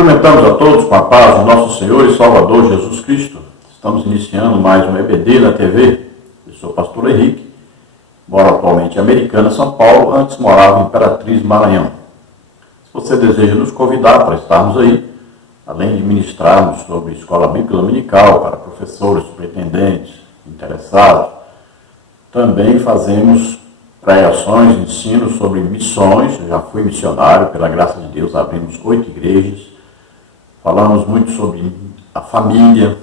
Cumprimentamos a todos com a paz do nosso Senhor e Salvador Jesus Cristo. Estamos iniciando mais um EBD na TV. Eu sou o pastor Henrique, moro atualmente em Americana, São Paulo, antes morava em Imperatriz, Maranhão. Se você deseja nos convidar para estarmos aí, além de ministrarmos sobre escola bíblica dominical para professores, superintendentes, interessados, também fazemos pregações, ensinos sobre missões. Eu já fui missionário, pela graça de Deus, abrimos 8 igrejas. Falamos muito sobre a família,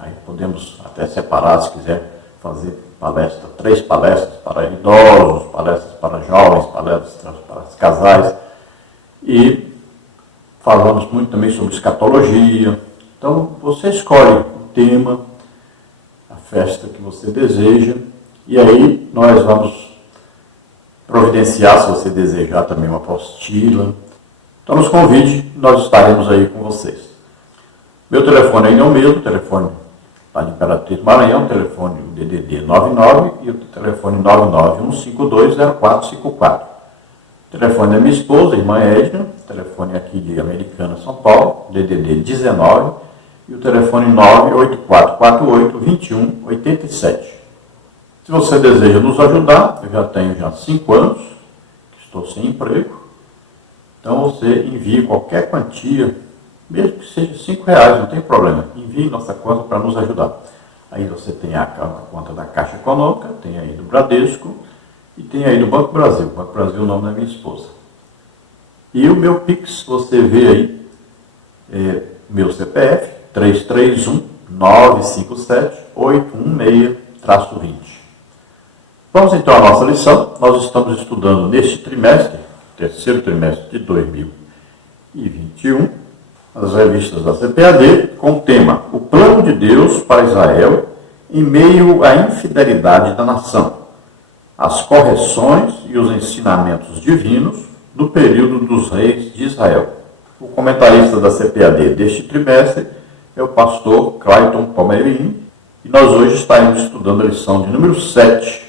aí podemos até separar, se quiser fazer palestra, 3 palestras para idosos, palestras para jovens, palestras para casais. E falamos muito também sobre escatologia. Então você escolhe o tema, a festa que você deseja, e aí nós vamos providenciar, se você desejar, também uma apostila. Então nos convide, nós estaremos aí com vocês. Meu telefone ainda é o mesmo, telefone lá de Imperatriz Maranhão, telefone DDD 99 e o telefone 991520454. Telefone da minha esposa, irmã Edna, telefone aqui de Americana, São Paulo, DDD 19 e o telefone 98448-2187. Se você deseja nos ajudar, eu já tenho 5 anos que estou sem emprego. Então você envie qualquer quantia, mesmo que seja R$5, não tem problema. Envie nossa conta para nos ajudar. Aí você tem a conta da Caixa Econômica, tem aí do Bradesco e tem aí do Banco Brasil. Banco Brasil é o nome da minha esposa. E o meu Pix, você vê aí, meu CPF, 331-957-816-20. Vamos então à nossa lição. Nós estamos estudando neste trimestre, terceiro trimestre de 2021, as revistas da CPAD, com o tema O Plano de Deus para Israel em meio à infidelidade da nação, as correções e os ensinamentos divinos no período dos reis de Israel. O comentarista da CPAD deste trimestre é o pastor Clayton Palmeirim, e nós hoje estaremos estudando a lição de número 7,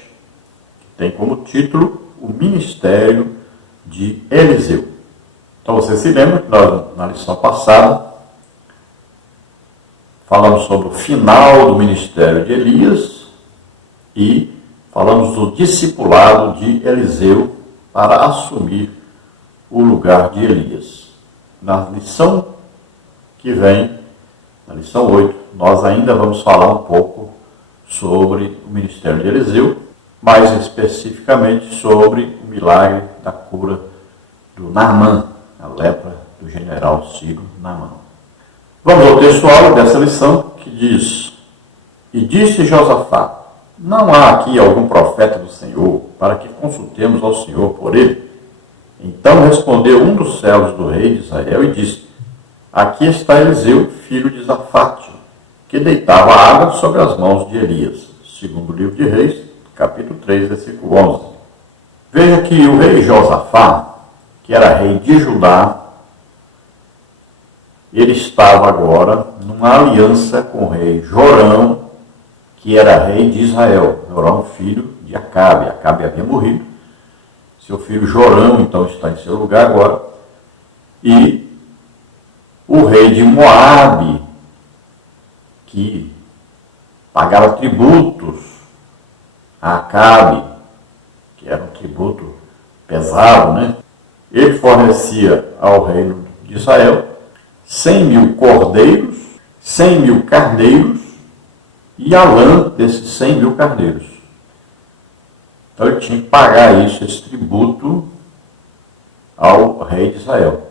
que tem como título O Ministério de Eliseu. Então você se lembra que nós, na lição passada, falamos sobre o final do ministério de Elias e falamos do discipulado de Eliseu para assumir o lugar de Elias. Na lição que vem, na lição 8, nós ainda vamos falar um pouco sobre o ministério de Eliseu, mais especificamente sobre o milagre da cura do Naamã, a lepra do general sírio Naamã. Vamos ao textual dessa lição, que diz: E disse Josafá: Não há aqui algum profeta do Senhor, para que consultemos ao Senhor por ele? Então respondeu um dos servos do rei de Israel e disse: Aqui está Eliseu, filho de Safate, que deitava água sobre as mãos de Elias. Segundo o livro de Reis, capítulo 3, versículo 11. Veja que o rei Josafá, que era rei de Judá, ele estava agora numa aliança com o rei Jorão, que era rei de Israel. Jorão, filho de Acabe. Acabe havia morrido. Seu filho Jorão, então, está em seu lugar agora. E o rei de Moabe, que pagava tributos a Acabe, que era um tributo pesado, né? Ele fornecia ao reino de Israel 100.000 cordeiros, 100.000 carneiros e a lã desses 100.000 carneiros. Então ele tinha que pagar isso, esse tributo, ao rei de Israel.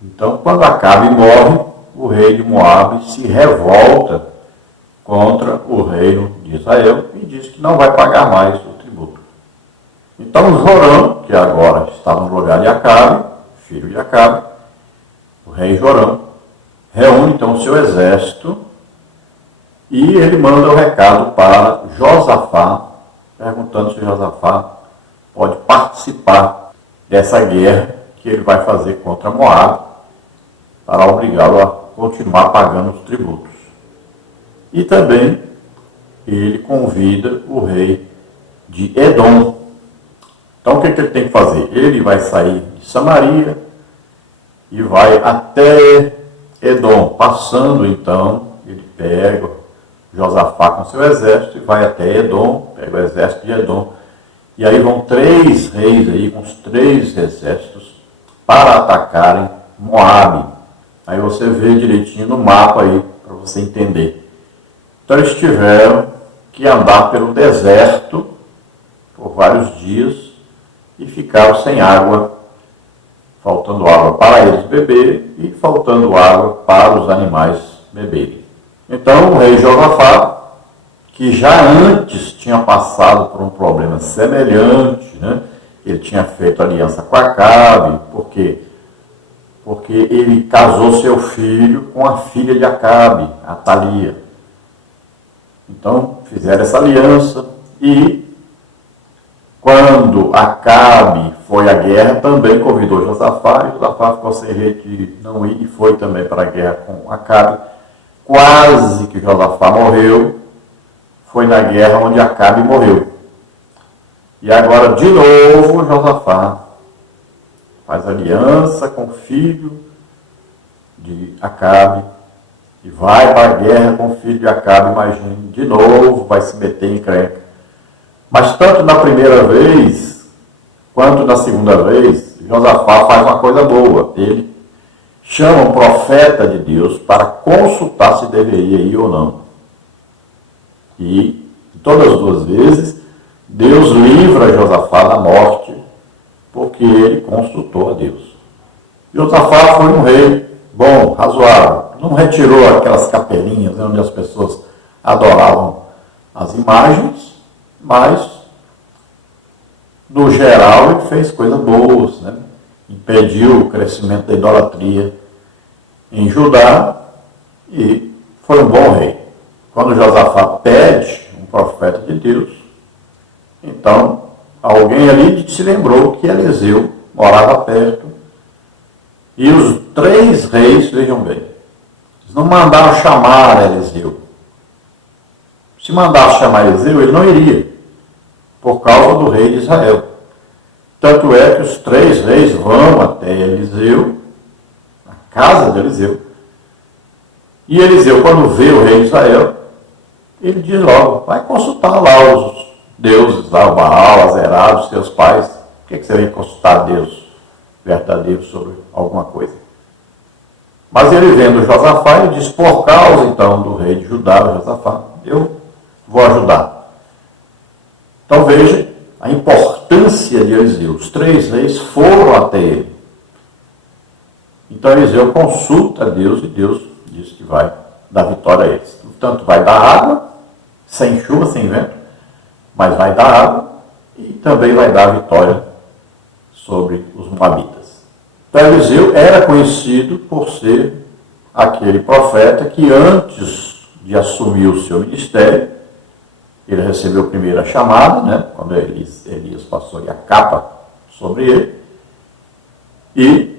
Então, quando Acabe morre, o rei de Moabe se revolta contra o reino de Israel e diz que não vai pagar mais o tributo. Então Jorão, que agora estava no lugar de Acabe, filho de Acabe, o rei Jorão, reúne então o seu exército e ele manda o recado para Josafá, perguntando se Josafá pode participar dessa guerra que ele vai fazer contra Moabe para obrigá-lo a continuar pagando os tributos. E também ele convida o rei de Edom. Então o que ele tem que fazer? Ele vai sair de Samaria, e vai até Edom. Passando então, ele pega Josafá com seu exército e vai até Edom, pega o exército de Edom. E aí vão 3 reis aí, com os 3 exércitos, para atacarem Moabe. Aí você vê direitinho no mapa aí, para você entender. Então eles tiveram que andar pelo deserto por vários dias e ficaram sem água, faltando água para eles beber e faltando água para os animais beberem. Então o rei Josafá, que já antes tinha passado por um problema semelhante, né? Ele tinha feito aliança com Acabe, porque ele casou seu filho com a filha de Acabe, Atalia. Então fizeram essa aliança e quando Acabe foi à guerra, também convidou Josafá, e Josafá ficou sem jeito de não ir e foi também para a guerra com Acabe. Quase que Josafá morreu, foi na guerra onde Acabe morreu. E agora, de novo, Josafá faz aliança com o filho de Acabe e vai para a guerra com o filho de Acabe, imagine, de novo vai se meter em encrenca. Mas tanto na primeira vez, quanto na segunda vez, Josafá faz uma coisa boa. Ele chama um profeta de Deus para consultar se deveria ir ou não. E todas as 2 vezes, Deus livra Josafá da morte, porque ele consultou a Deus. Josafá foi um rei bom, razoável. Não retirou aquelas capelinhas onde as pessoas adoravam as imagens, mas, no geral, ele fez coisas boas, né? Impediu o crescimento da idolatria em Judá e foi um bom rei. Quando Josafá pede um profeta de Deus, então alguém ali se lembrou que Eliseu morava perto e os 3 reis, vejam bem, eles não mandaram chamar Eliseu. Se mandasse chamar Eliseu, ele não iria, por causa do rei de Israel. Tanto é que os 3 reis vão até Eliseu, na casa de Eliseu, e Eliseu, quando vê o rei de Israel, ele diz logo, vai consultar lá os deuses, lá o Baal, Azerá, os seus pais. Por que você vem consultar Deus verdadeiro sobre alguma coisa? Mas ele vendo Josafá, ele diz, por causa então do rei de Judá, Josafá, eu vou ajudar. Então veja a importância de Eliseu. Os 3 reis foram até ele. Então Eliseu consulta a Deus e Deus diz que vai dar vitória a eles. Portanto, vai dar água, sem chuva, sem vento, mas vai dar água e também vai dar vitória sobre os moabitas. Então Eliseu era conhecido por ser aquele profeta que antes de assumir o seu ministério, ele recebeu primeiro a chamada, né, quando Elias passou a capa sobre ele, e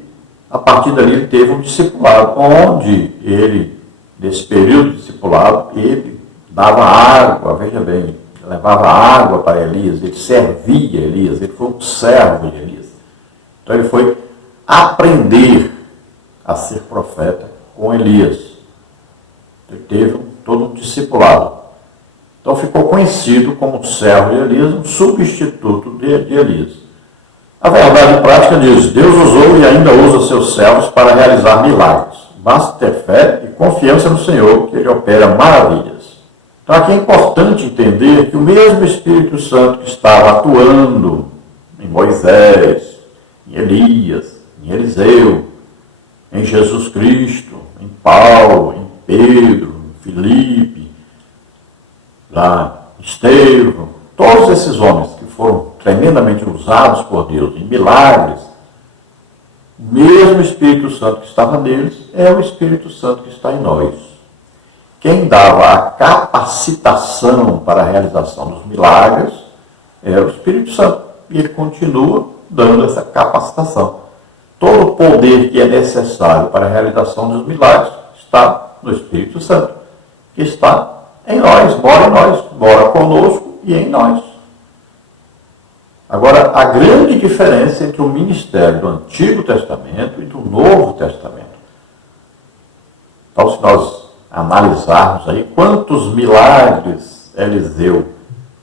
a partir dali ele teve um discipulado, onde ele, nesse período de discipulado, ele dava água, veja bem, levava água para Elias, ele servia Elias, ele foi um servo de Elias. Então ele foi aprender a ser profeta com Elias. Ele teve todo um discipulado. Então ficou conhecido como servo de Elias, um substituto de Elias. A verdade prática diz, Deus usou e ainda usa seus servos para realizar milagres. Basta ter fé e confiança no Senhor, que Ele opera maravilhas. Então aqui é importante entender que o mesmo Espírito Santo que estava atuando em Moisés, em Elias, em Eliseu, em Jesus Cristo, em Paulo, em Pedro, em Filipe, lá, Estevão, todos esses homens que foram tremendamente usados por Deus em milagres, o mesmo Espírito Santo que estava neles é o Espírito Santo que está em nós. Quem dava a capacitação para a realização dos milagres era o Espírito Santo. E ele continua dando essa capacitação. Todo o poder que é necessário para a realização dos milagres está no Espírito Santo, que está em nós, mora conosco e em nós. Agora, a grande diferença entre o ministério do Antigo Testamento e do Novo Testamento. Então, se nós analisarmos aí quantos milagres Eliseu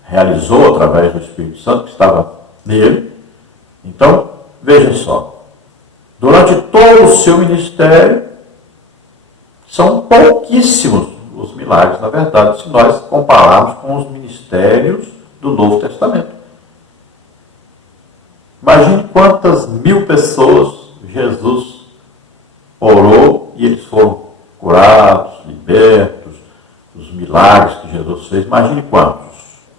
realizou através do Espírito Santo que estava nele, então, veja só, durante todo o seu ministério, são pouquíssimos os milagres, na verdade, se nós compararmos com os ministérios do Novo Testamento. Imagine quantas mil pessoas Jesus orou e eles foram curados, libertos, os milagres que Jesus fez. Imagine quantos.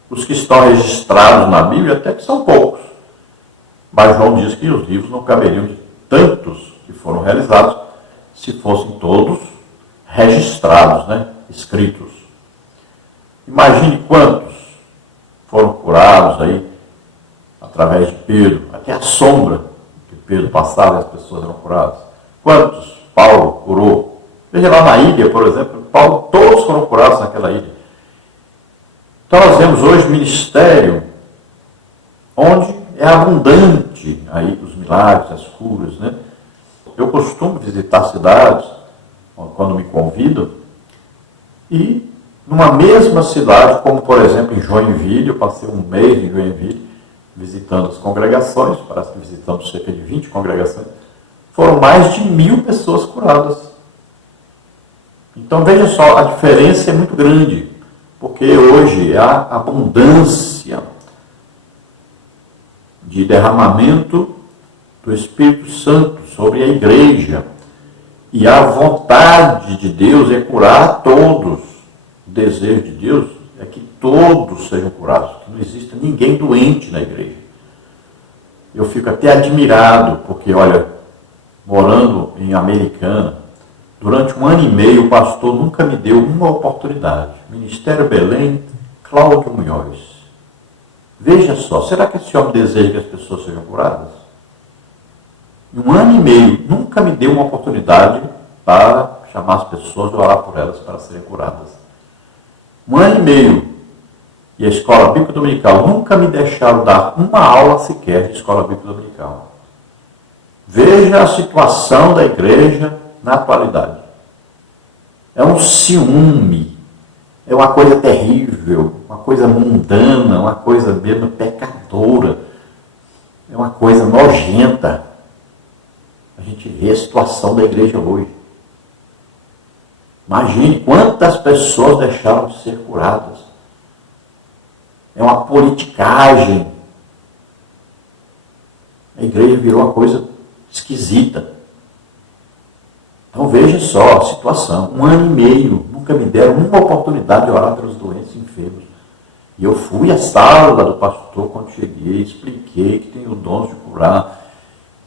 Os que estão registrados na Bíblia até que são poucos. Mas João diz que os livros não caberiam de tantos que foram realizados se fossem todos registrados, escritos. Imagine quantos foram curados aí através de Pedro, até a sombra que Pedro passava e as pessoas eram curadas. Quantos Paulo curou? Veja lá na ilha, por exemplo, Paulo, todos foram curados naquela ilha. Então nós vemos hoje ministério onde é abundante aí os milagres, as curas, Eu costumo visitar cidades quando me convidam e numa mesma cidade, como por exemplo em Joinville, eu passei um mês em Joinville visitando as congregações, parece que visitamos cerca de 20 congregações, foram mais de 1000 pessoas curadas. Então veja só, a diferença é muito grande, porque hoje há abundância de derramamento do Espírito Santo sobre a igreja. E a vontade de Deus é curar a todos. O desejo de Deus é que todos sejam curados, que não exista ninguém doente na igreja. Eu fico até admirado, porque, olha, morando em Americana, durante 1 ano e meio, o pastor nunca me deu uma oportunidade. Ministério Belém, Cláudio Munhoz. Veja só, será que esse homem deseja que as pessoas sejam curadas? Em 1 ano e meio, nunca me deu uma oportunidade para chamar as pessoas e orar por elas para serem curadas. 1 ano e meio, e a Escola Bíblica Dominical nunca me deixaram dar uma aula sequer de Escola Bíblica Dominical. Veja a situação da igreja na atualidade. É um ciúme, é uma coisa terrível, uma coisa mundana, uma coisa mesmo pecadora, é uma coisa nojenta. A gente vê a situação da igreja hoje. Imagine quantas pessoas deixaram de ser curadas. É uma politicagem. A igreja virou uma coisa esquisita. Então veja só a situação. 1 ano e meio, nunca me deram uma oportunidade de orar pelos doentes e enfermos. E eu fui à sala do pastor quando cheguei, expliquei que tem o dom de curar,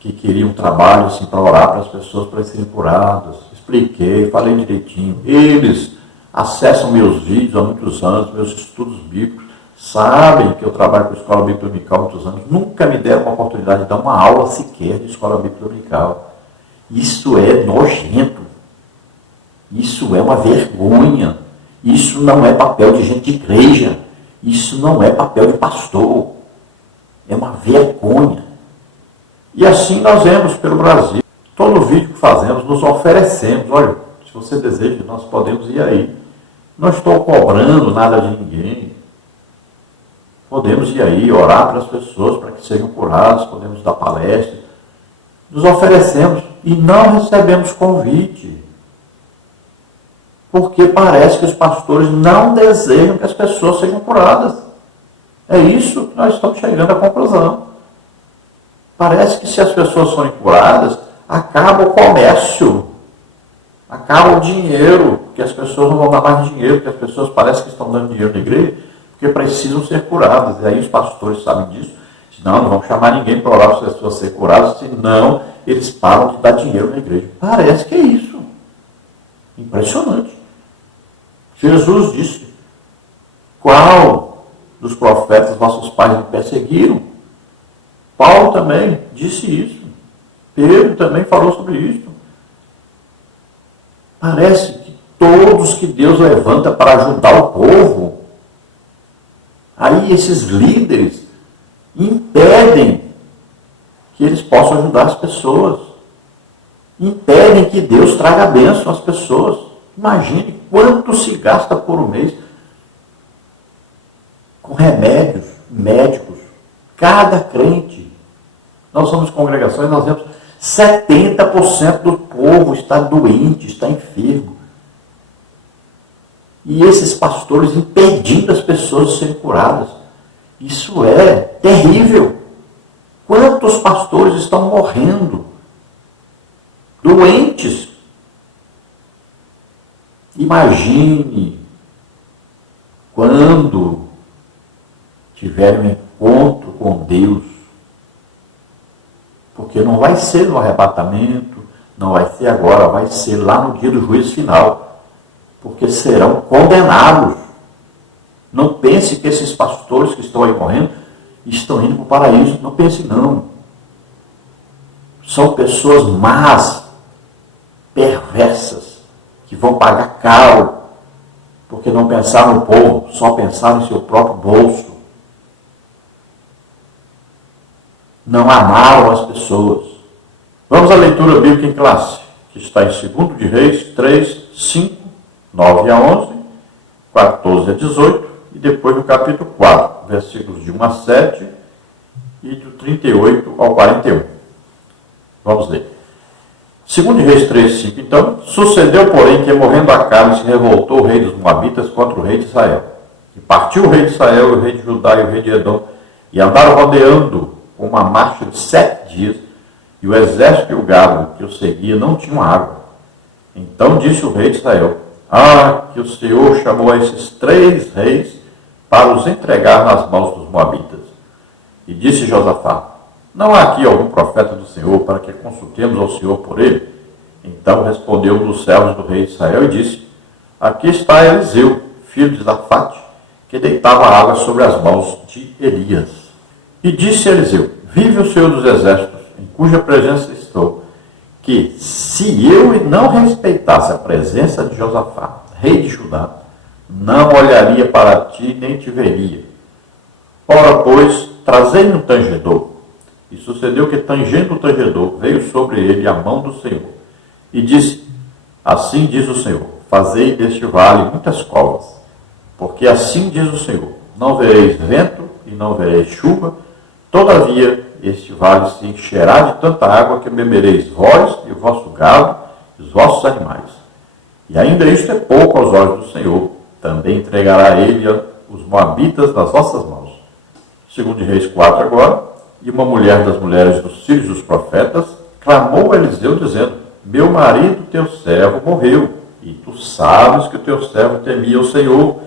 que queria um trabalho assim, para orar para as pessoas para serem curadas. Expliquei, falei direitinho. Eles acessam meus vídeos há muitos anos, meus estudos bíblicos, sabem que eu trabalho com a Escola Bíblica Dominical há muitos anos, nunca me deram uma oportunidade de dar uma aula sequer de Escola Bíblica Dominical. Isso é nojento. Isso é uma vergonha. Isso não é papel de gente de igreja. Isso não é papel de pastor. É uma vergonha. E assim nós vemos pelo Brasil. Todo vídeo que fazemos, nos oferecemos. Olha, se você deseja, nós podemos ir aí. Não estou cobrando nada de ninguém. Podemos ir aí, orar para as pessoas, para que sejam curadas, podemos dar palestras. Nos oferecemos e não recebemos convite. Porque parece que os pastores não desejam que as pessoas sejam curadas. É isso que nós estamos chegando à conclusão. Parece que se as pessoas forem curadas, acaba o comércio, acaba o dinheiro, porque as pessoas não vão dar mais dinheiro, porque as pessoas parecem que estão dando dinheiro na igreja, porque precisam ser curadas. E aí os pastores sabem disso. Não vamos chamar ninguém para orar para as pessoas serem curadas, senão eles param de dar dinheiro na igreja. Parece que é isso. Impressionante. Jesus disse: qual dos profetas vossos pais me perseguiram? Paulo também disse isso. Pedro também falou sobre isso. Parece que todos que Deus levanta para ajudar o povo, aí esses líderes impedem que eles possam ajudar as pessoas. Impedem que Deus traga bênção às pessoas. Imagine quanto se gasta por um mês com remédios médicos. Cada crente. Nós somos congregações, nós vemos 70% do povo está doente, está enfermo. E esses pastores impedindo as pessoas de serem curadas. Isso é terrível. Quantos pastores estão morrendo? Doentes. Imagine quando tiverem um encontro com Deus. Porque não vai ser no arrebatamento, não vai ser agora, vai ser lá no dia do juízo final. Porque serão condenados. Não pense que esses pastores que estão aí morrendo estão indo para o paraíso. Não pense não. São pessoas más, perversas, que vão pagar caro, porque não pensaram no povo, só pensaram em seu próprio bolso. Não amaram as pessoas. Vamos à leitura bíblica em classe, que está em 2 de Reis 3, 5, 9 a 11, 14 a 18, e depois no capítulo 4, versículos de 1 a 7 e do 38 ao 41. Vamos ler. 2 de Reis 3, 5, então, sucedeu, porém, que morrendo Acabe se revoltou o rei dos Moabitas contra o rei de Israel. E partiu o rei de Israel, o rei de Judá e o rei de Edom, e andaram rodeando com uma marcha de 7 dias, e o exército e o gado que o seguia não tinham água. Então disse o rei de Israel: que o Senhor chamou a esses 3 reis para os entregar nas mãos dos Moabitas. E disse Josafá: não há aqui algum profeta do Senhor para que consultemos ao Senhor por ele? Então respondeu um dos servos do rei de Israel e disse: aqui está Eliseu, filho de Safate, que deitava água sobre as mãos de Elias. E disse Eliseu: vive o Senhor dos exércitos, em cuja presença estou, que se eu não respeitasse a presença de Josafá, rei de Judá, não olharia para ti nem te veria. Ora, pois, trazei-me um tangedor. E sucedeu que, tangendo o tangedor, veio sobre ele a mão do Senhor. E disse: assim diz o Senhor, fazei deste vale muitas covas, porque assim diz o Senhor, não vereis vento e não vereis chuva, todavia este vale se encherá de tanta água que bebereis vós e o vosso gado e os vossos animais. E ainda isto é pouco aos olhos do Senhor, também entregará ele os moabitas nas vossas mãos. 2 de Reis 4 agora. E uma mulher das mulheres dos filhos dos profetas clamou a Eliseu, dizendo: meu marido, teu servo, morreu, e tu sabes que o teu servo temia o Senhor.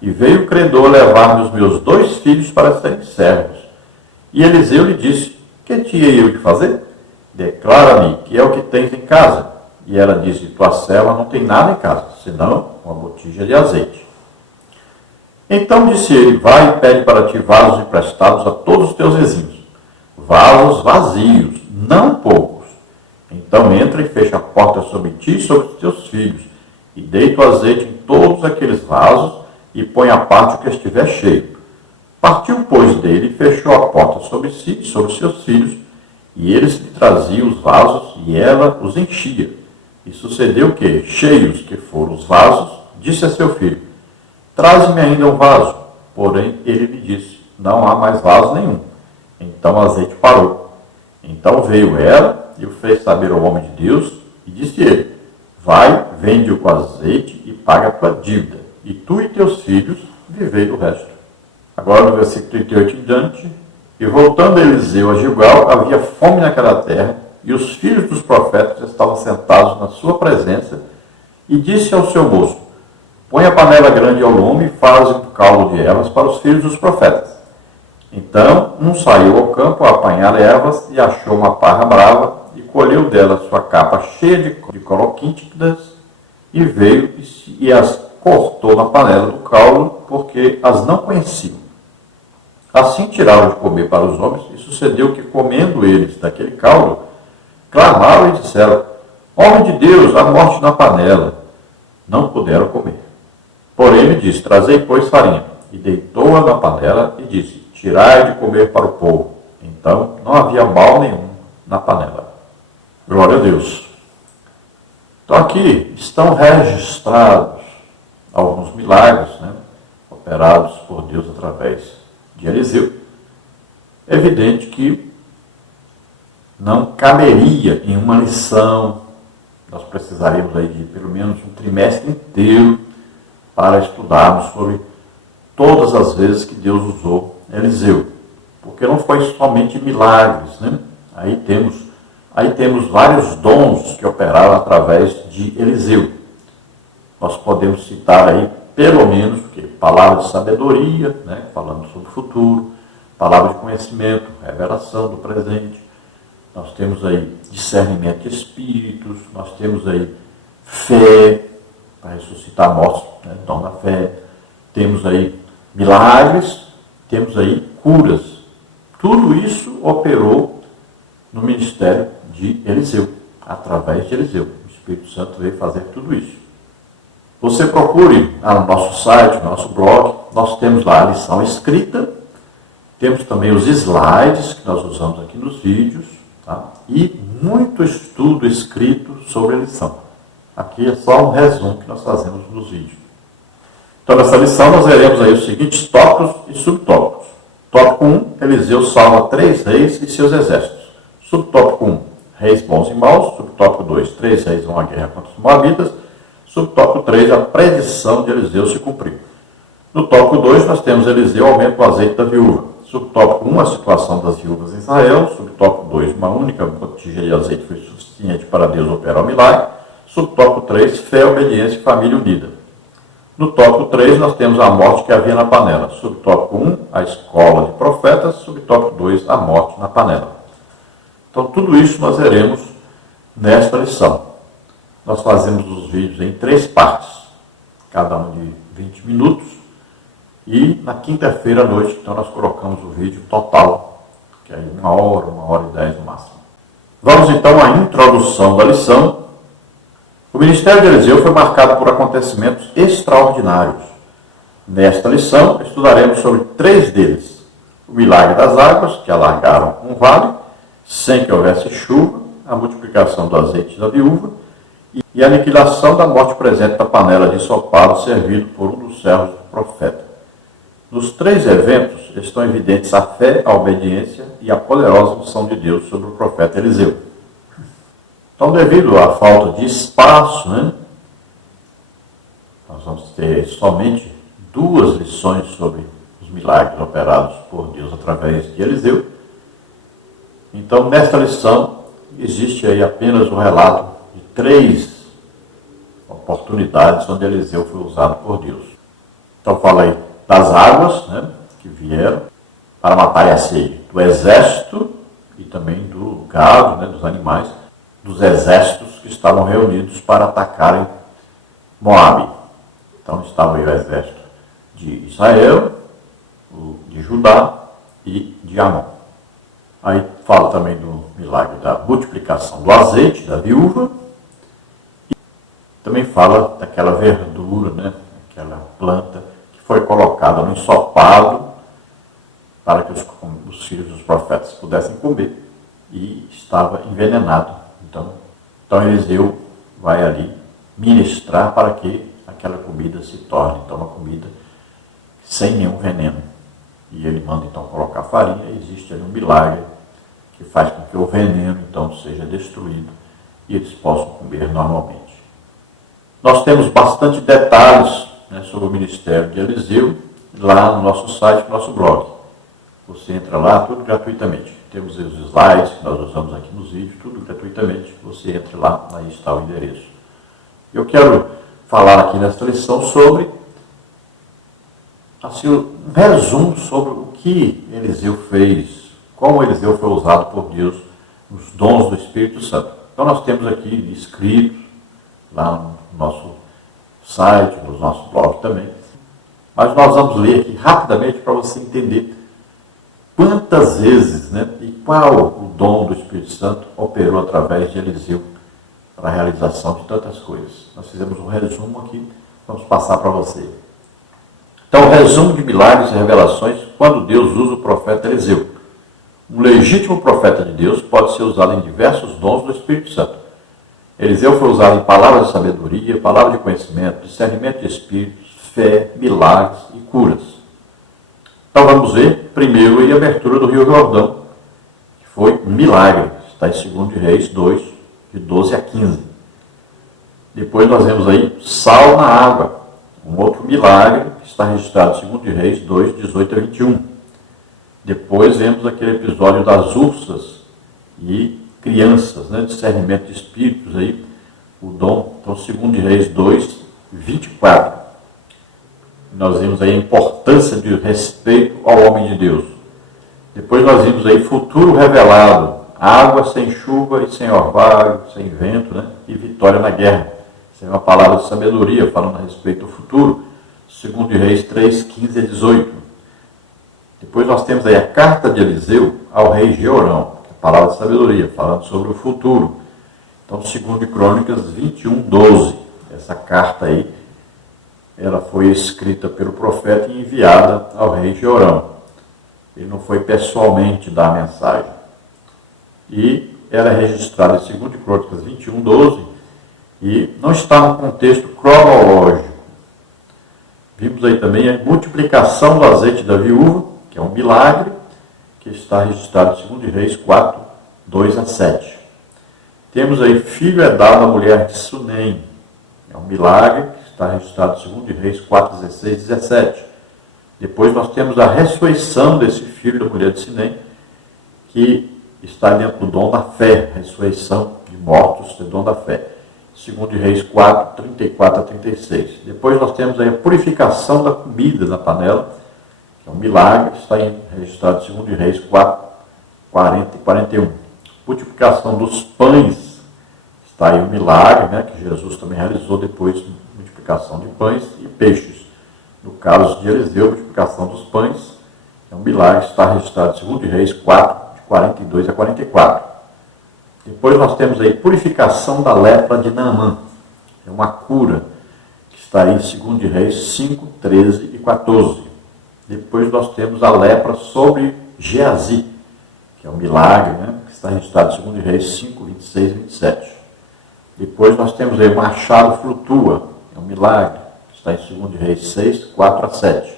E veio o credor levar-me os meus 2 filhos para serem servos. E Eliseu lhe disse: que te hei eu de fazer? Declara-me que é o que tens em casa. E ela disse: tua serva não tem nada em casa, senão uma botija de azeite. Então disse ele: vai e pede para ti vasos emprestados a todos os teus vizinhos, vasos vazios, não poucos. Então entra e fecha a porta sobre ti e sobre os teus filhos, e deita o azeite em todos aqueles vasos, e põe à parte o que estiver cheio. Partiu, pois, dele, e fechou a porta sobre si e sobre os seus filhos, e eles lhe traziam os vasos, e ela os enchia. E sucedeu que, cheios que foram os vasos, disse a seu filho: traze-me ainda um vaso. Porém, ele lhe disse: não há mais vaso nenhum. Então o azeite parou. Então veio ela e o fez saber ao homem de Deus, e disse ele: vai, vende-o com azeite e paga a tua dívida, e tu e teus filhos vivei do resto. Agora no versículo 38 em diante: e voltando Eliseu a Gilgal, havia fome naquela terra, e os filhos dos profetas estavam sentados na sua presença, e disse ao seu moço: põe a panela grande ao lume e faz um caldo de ervas para os filhos dos profetas. Então um saiu ao campo a apanhar ervas e achou uma parra brava e colheu dela sua capa cheia de coloquíntidas e veio e as cortou na panela do caldo, porque as não conheciam. Assim tiraram de comer para os homens, e sucedeu que, comendo eles daquele caldo, clamaram e disseram: homem de Deus, há morte na panela. Não puderam comer. Porém ele disse: trazei, pois, farinha. E deitou-a na panela e disse: tirai de comer para o povo. Então não havia mal nenhum na panela. Glória a Deus. Então aqui estão registrados alguns milagres, né, operados por Deus através de Eliseu. É evidente que não caberia em uma lição, nós precisaríamos aí de pelo menos um trimestre inteiro para estudarmos sobre todas as vezes que Deus usou Eliseu. Porque não foi somente milagres, né? Aí temos vários dons que operaram através de Eliseu. Nós podemos citar aí, pelo menos, palavra de sabedoria, né? Falando sobre o futuro, palavra de conhecimento, revelação do presente. Nós temos aí discernimento de espíritos, nós temos aí fé, para ressuscitar mortos, né? Dom da fé. Temos aí milagres, temos aí curas. Tudo isso operou no ministério de Eliseu, através de Eliseu. O Espírito Santo veio fazer tudo isso. Você procure no nosso site, no nosso blog, nós temos lá a lição escrita, temos também os slides que nós usamos aqui nos vídeos, tá? E muito estudo escrito sobre a lição. Aqui é só um resumo que nós fazemos nos vídeos. Então, nessa lição, nós veremos aí os seguintes tópicos e subtópicos. Tópico 1, Eliseu salva 3 reis e seus exércitos. Subtópico 1, reis bons e maus. Subtópico 2, 3 reis vão à guerra contra os moabitas. Subtópico 3, a predição de Eliseu se cumpriu. No tópico 2, nós temos Eliseu aumenta o azeite da viúva. Subtópico 1, a situação das viúvas em Israel. Subtópico 2, uma única botija de azeite foi suficiente para Deus operar o milagre. Subtópico 3, fé, obediência e família unida. No tópico 3, nós temos a morte que havia na panela. Subtópico 1, a escola de profetas. Subtópico 2, a morte na panela. Então, tudo isso nós veremos nesta lição. Nós fazemos os vídeos em 3 partes, cada um de 20 minutos. E na quinta-feira à noite, então, nós colocamos o vídeo total, que é 1 hora e 10 no máximo. Vamos então à introdução da lição. O ministério de Eliseu foi marcado por acontecimentos extraordinários. Nesta lição, estudaremos sobre 3 deles. O milagre das águas, que alargaram um vale, sem que houvesse chuva, a multiplicação do azeite da viúva e a aniquilação da morte presente da panela de ensopado servido por um dos servos do profeta. Nos 3 eventos estão evidentes a fé, a obediência e a poderosa unção de Deus sobre o profeta Eliseu. Então, devido à falta de espaço, né, nós vamos ter somente 2 lições sobre os milagres operados por Deus através de Eliseu. Então, nesta lição, existe aí apenas o relato de 3 oportunidades onde Eliseu foi usado por Deus. Então, fala aí das águas, né, que vieram para matar a sede do exército e também do gado, né, dos animais, dos exércitos que estavam reunidos para atacarem Moabe. Então estava aí o exército de Israel, o de Judá e de Amon. Aí fala também do milagre da multiplicação do azeite da viúva. E também fala daquela verdura, né, aquela planta que foi colocada no ensopado para que os filhos dos profetas pudessem comer e estava envenenado. Então Eliseu vai ali ministrar para que aquela comida se torne então uma comida sem nenhum veneno. E ele manda então colocar farinha e existe ali um milagre que faz com que o veneno então seja destruído e eles possam comer normalmente. Nós temos bastante detalhes, né, sobre o ministério de Eliseu lá no nosso site, no nosso blog. Você entra lá, tudo gratuitamente. Temos os slides que nós usamos aqui nos vídeos, tudo gratuitamente. Você entra lá, aí está o endereço. Eu quero falar aqui nesta lição sobre, assim, um resumo sobre o que Eliseu fez, como Eliseu foi usado por Deus, os dons do Espírito Santo. Então nós temos aqui escritos lá no nosso site, no nosso blog também. Mas nós vamos ler aqui rapidamente para você entender quantas vezes, né, e qual o dom do Espírito Santo operou através de Eliseu para a realização de tantas coisas. Nós fizemos um resumo aqui, vamos passar para você. Então, resumo de milagres e revelações quando Deus usa o profeta Eliseu. Um legítimo profeta de Deus pode ser usado em diversos dons do Espírito Santo. Eliseu foi usado em palavras de sabedoria, palavra de conhecimento, discernimento de espíritos, fé, milagres e curas. Então vamos ver primeiro a abertura do Rio Jordão, que foi um milagre, está em 2 de Reis 2, de 12 a 15. Depois nós vemos aí sal na água, um outro milagre que está registrado em 2 de Reis 2, 18 a 21. Depois vemos aquele episódio das ursas e crianças, né, discernimento de espíritos, aí, o dom, então 2 de Reis 2, 24. Nós vimos aí a importância de respeito ao homem de Deus. Depois nós vimos aí futuro revelado, água sem chuva e sem orvalho, sem vento, né, e vitória na guerra. Isso é uma palavra de sabedoria, falando a respeito do futuro. 2 de Reis 3, 15 a 18. Depois nós temos aí a carta de Eliseu ao rei Jeorão, que é a palavra de sabedoria, falando sobre o futuro. Então, 2 de Crônicas 21, 12. Essa carta aí, ela foi escrita pelo profeta e enviada ao rei Jeorão. Ele não foi pessoalmente dar a mensagem. E ela é registrada em 2 de Crônicas 21, 12, e não está no contexto cronológico. Vimos aí também a multiplicação do azeite da viúva, que é um milagre, que está registrado em 2 de Reis 4, 2 a 7. Temos aí, filho é dado à mulher de Sunem, é um milagre, que está registrado em 2 de Reis 4, 16 e 17. Depois nós temos a ressurreição desse filho da mulher de Sunem, que está dentro do dom da fé, ressurreição de mortos, do dom da fé. 2 de Reis 4, 34 a 36. Depois nós temos aí a purificação da comida na panela, que é um milagre, que está registrado em 2 de Reis 4, 40 e 41. Multiplicação dos pães, está aí um milagre, né, que Jesus também realizou depois, multiplicação de pães e peixes. No caso de Eliseu, multiplicação dos pães, é um milagre, está registrado em 2 de Reis 4, de 42 a 44. Depois nós temos aí purificação da lepra de Naamã, é uma cura, que está aí em 2 de Reis 5, 13 e 14. Depois nós temos a lepra sobre Geazi, que é um milagre, né, que está registrado em 2 de Reis 5, 26 e 27. Depois nós temos aí o machado flutua, é um milagre, que está em 2 de Reis 6, 4 a 7.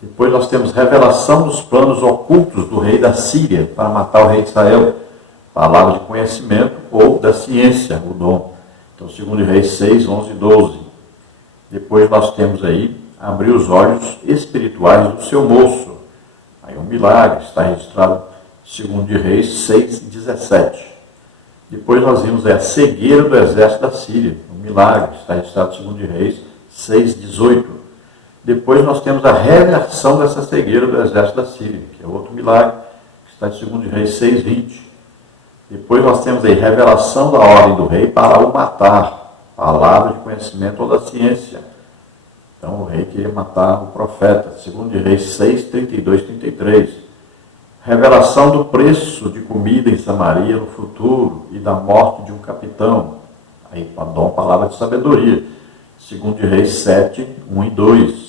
Depois nós temos revelação dos planos ocultos do rei da Síria para matar o rei de Israel, palavra de conhecimento ou da ciência, o dom. Então, 2 de Reis 6, 11 e 12. Depois nós temos aí, abrir os olhos espirituais do seu moço. Aí um milagre, está registrado em 2 de Reis 6, 17. Depois nós vimos a cegueira do exército da Síria, um milagre, está registrado em 2 de Reis 6, 18. Depois nós temos a reversão dessa cegueira do exército da Síria, que é outro milagre, que está em 2 de Reis 6, 20. Depois nós temos aí revelação da ordem do rei para o matar, palavra de conhecimento ou da ciência. Então o rei queria matar o profeta, 2 de Reis 6, 32, 33. Revelação do preço de comida em Samaria no futuro e da morte de um capitão. Aí, dom, palavra de sabedoria, 2 de Reis 7, 1 e 2.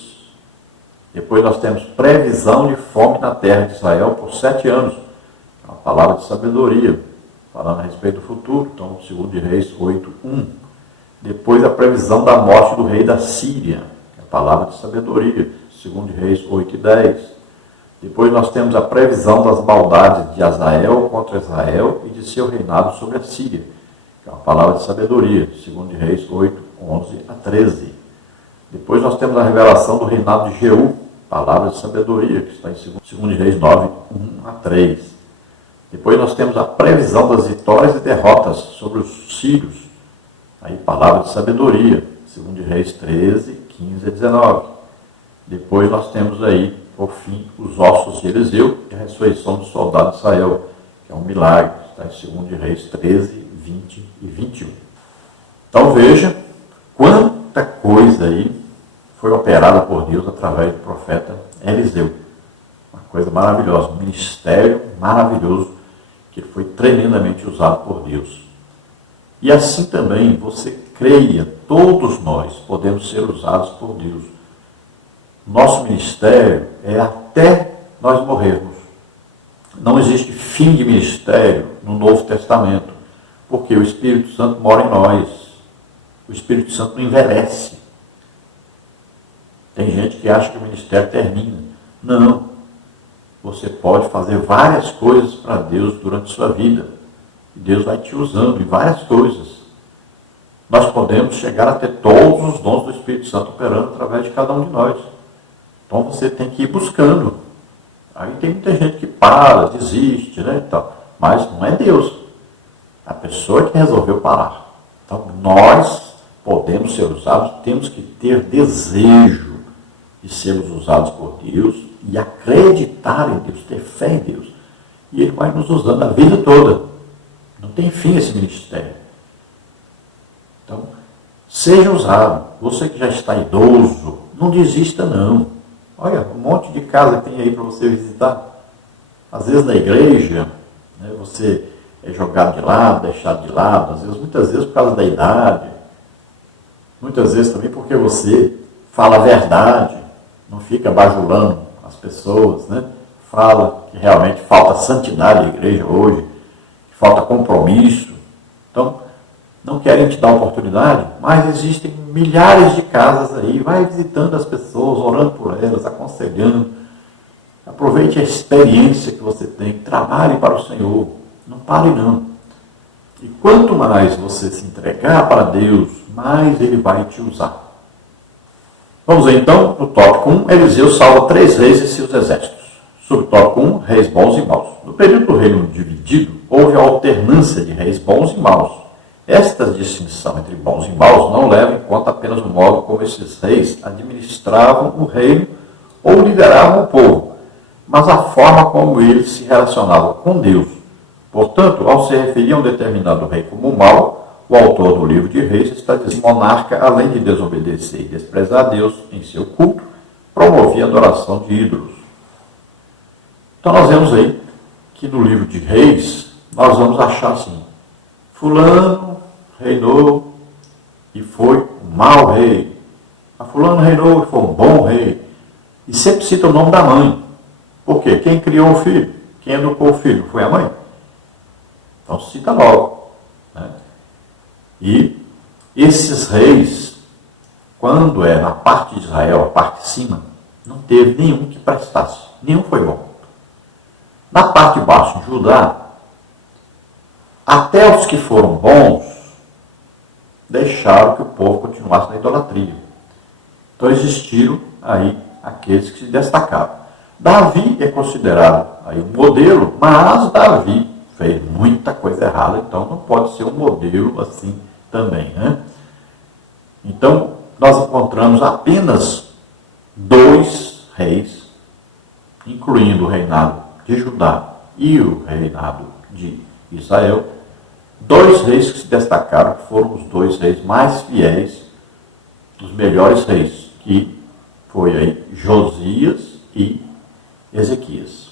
Depois nós temos previsão de fome na terra de Israel por 7 anos. Uma palavra de sabedoria, falando a respeito do futuro. Então, 2 de Reis 8, 1. Depois a previsão da morte do rei da Síria, que é a palavra de sabedoria, 2 de Reis 8 e 10. Depois nós temos a previsão das maldades de Azael contra Israel e de seu reinado sobre a Síria, que é uma palavra de sabedoria, 2 de Reis 8, 11 a 13. Depois nós temos a revelação do reinado de Jeú, palavra de sabedoria, que está em 2 de Reis 9, 1 a 3. Depois nós temos a previsão das vitórias e derrotas sobre os sírios, aí palavra de sabedoria, 2 de Reis 13, 15 a 19. Depois nós temos aí, por fim, os ossos de Eliseu e a ressurreição do soldado de Israel, que é um milagre, está em 2 de Reis 13, 20 e 21. Então veja quanta coisa aí foi operada por Deus através do profeta Eliseu. Uma coisa maravilhosa, um ministério maravilhoso que foi tremendamente usado por Deus. E assim também você creia, todos nós podemos ser usados por Deus. Nosso ministério é até nós morrermos. Não existe fim de ministério no Novo Testamento, porque o Espírito Santo mora em nós. O Espírito Santo não envelhece. Tem gente que acha que o ministério termina. Não. Você pode fazer várias coisas para Deus durante a sua vida. E Deus vai te usando em várias coisas. Nós podemos chegar a ter todos os dons do Espírito Santo operando através de cada um de nós. Então você tem que ir buscando. Aí tem muita gente que para, desiste, né? Então, mas não é Deus. A pessoa que resolveu parar. Então nós podemos ser usados, temos que ter desejo de sermos usados por Deus e acreditar em Deus, ter fé em Deus. E Ele vai nos usando a vida toda. Não tem fim esse ministério. Então, seja usado. Você que já está idoso, não desista não. Olha, um monte de casa tem aí para você visitar. Às vezes na igreja, né, você é jogado de lado, deixado de lado, muitas vezes por causa da idade, muitas vezes também porque você fala a verdade, não fica bajulando as pessoas, né? Fala que realmente falta santidade à igreja hoje, que falta compromisso. Então, não querem te dar oportunidade, mas existem milhares de casas aí. Vai visitando as pessoas, orando por elas, aconselhando. Aproveite a experiência que você tem, trabalhe para o Senhor. Não pare não. E quanto mais você se entregar para Deus, mais Ele vai te usar. Vamos ver então no tópico 1, Eliseu salva 3 reis e seus exércitos. Subtópico 1, reis bons e maus. No período do reino dividido, houve a alternância de reis bons e maus. Esta distinção entre bons e maus não leva em conta apenas o modo como esses reis administravam o reino ou lideravam o povo, mas a forma como eles se relacionavam com Deus. Portanto, ao se referir a um determinado rei como mau, o autor do livro de Reis está dizendo que o monarca, além de desobedecer e desprezar Deus em seu culto, promovia a adoração de ídolos. Então nós vemos aí que no livro de Reis, nós vamos achar assim, fulano reinou e foi um mau rei. A fulano reinou e foi um bom rei. E sempre cita o nome da mãe. Por quê? Quem criou o filho? Quem educou o filho? Foi a mãe. Então cita logo. Né? E esses reis, quando é na parte de Israel, a parte de cima, não teve nenhum que prestasse. Nenhum foi bom. Na parte de baixo, em Judá, até os que foram bons deixaram que o povo continuasse na idolatria. Então existiram aí aqueles que se destacaram. Davi é considerado aí um modelo, mas Davi fez muita coisa errada, então não pode ser um modelo assim também, né? Então, nós encontramos apenas 2 reis, incluindo o reinado de Judá e o reinado de Israel, 2 reis que se destacaram, que foram os 2 reis mais fiéis, os melhores reis, que foi aí Josias e Ezequias.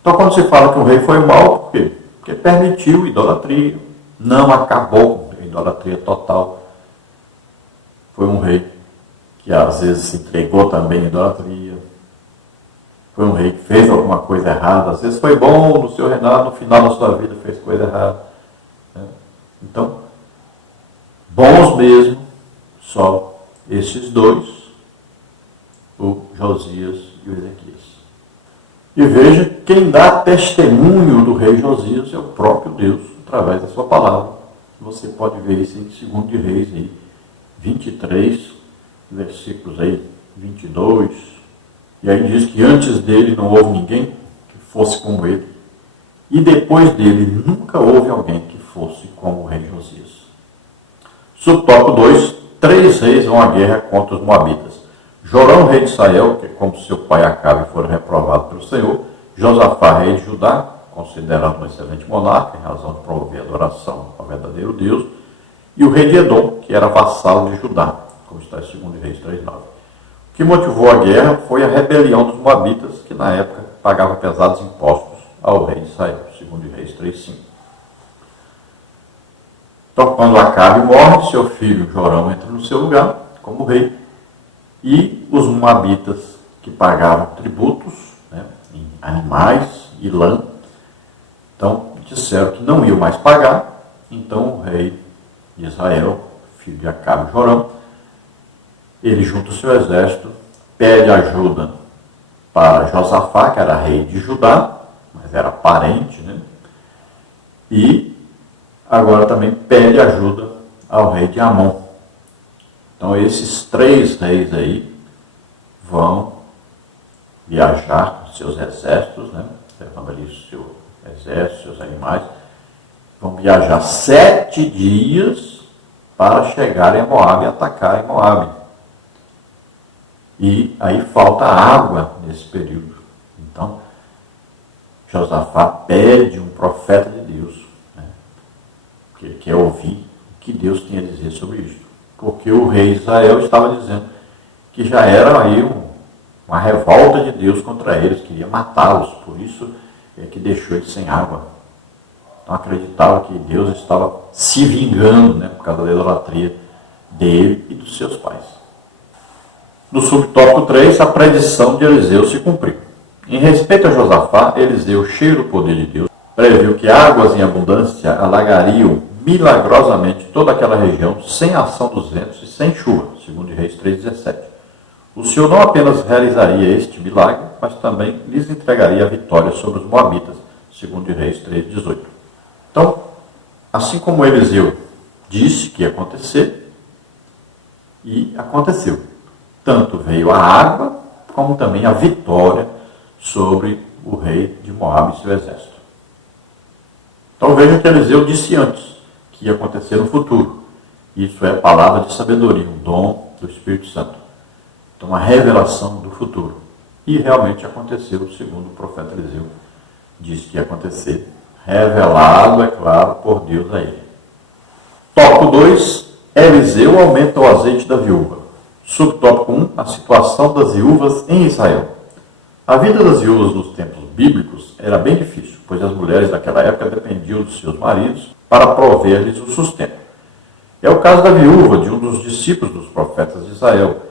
Então, quando se fala que um rei foi mau, por quê? Porque permitiu idolatria, não acabou com a idolatria total. Foi um rei que às vezes se entregou também à idolatria. Foi um rei que fez alguma coisa errada. Às vezes foi bom no seu reinado, no final da sua vida fez coisa errada. Então, bons mesmo, só esses 2, o Josias e o Ezequias. E veja, quem dá testemunho do rei Josias é o próprio Deus, através da sua palavra. Você pode ver isso em 2 de Reis, aí, 23, versículos aí, 22. E aí diz que antes dele não houve ninguém que fosse como ele. E depois dele nunca houve alguém que fosse como o rei Josias. Subtópico 2, 3 reis vão à guerra contra os moabitas. Jorão, rei de Israel, que como seu pai Acabe foram reprovados pelo Senhor. Josafá, rei de Judá, considerado um excelente monarca, em razão de promover a adoração ao verdadeiro Deus. E o rei de Edom, que era vassalo de Judá, como está em 2 Reis 3:9. O que motivou a guerra foi a rebelião dos moabitas, que na época pagavam pesados impostos ao rei de Israel, 2 Reis 3:5. Então, quando Acabe morre, seu filho Jorão entra no seu lugar como rei, e os moabitas que pagavam tributos, né, em animais e lã, Então, disseram que não iam mais pagar. Então, o rei de Israel, filho de Acabe, Jorão, ele junta o seu exército, pede ajuda para Josafá, que era rei de Judá, mas era parente, né? E agora também pede ajuda ao rei de Amon. Então, esses 3 reis aí vão viajar com seus exércitos, né? Levando ali o seu exército, seus animais, vão viajar 7 dias para chegarem a Moabe e atacarem Moabe. E aí falta água nesse período. Então, Josafá pede um profeta de Deus, né? Que ele quer ouvir o que Deus tinha a dizer sobre isso. Porque o rei Israel estava dizendo que já era aí uma revolta de Deus contra eles, queria matá-los, por isso é que deixou eles sem água. Então acreditava que Deus estava se vingando, né, por causa da idolatria dele e dos seus pais. No subtópico 3, a predição de Eliseu se cumpriu. Em respeito a Josafá, Eliseu, cheio do poder de Deus, previu que águas em abundância alagariam milagrosamente toda aquela região sem ação dos ventos e sem chuva, segundo Reis 3,17. O Senhor não apenas realizaria este milagre, mas também lhes entregaria a vitória sobre os moabitas, segundo Reis 3,18. Então, assim como Eliseu disse que ia acontecer, e aconteceu. Tanto veio a água, como também a vitória sobre o rei de Moabe e seu exército. Então veja que Eliseu disse antes que ia acontecer no futuro. Isso é palavra de sabedoria, um dom do Espírito Santo. Então, uma revelação do futuro. E realmente aconteceu, segundo o profeta Eliseu disse que ia acontecer. Revelado, é claro, por Deus a ele. Tópico 2, Eliseu aumenta o azeite da viúva. Subtópico 1, a situação das viúvas em Israel. A vida das viúvas nos tempos bíblicos era bem difícil, pois as mulheres daquela época dependiam dos seus maridos para prover-lhes o sustento. É o caso da viúva de um dos discípulos dos profetas de Israel.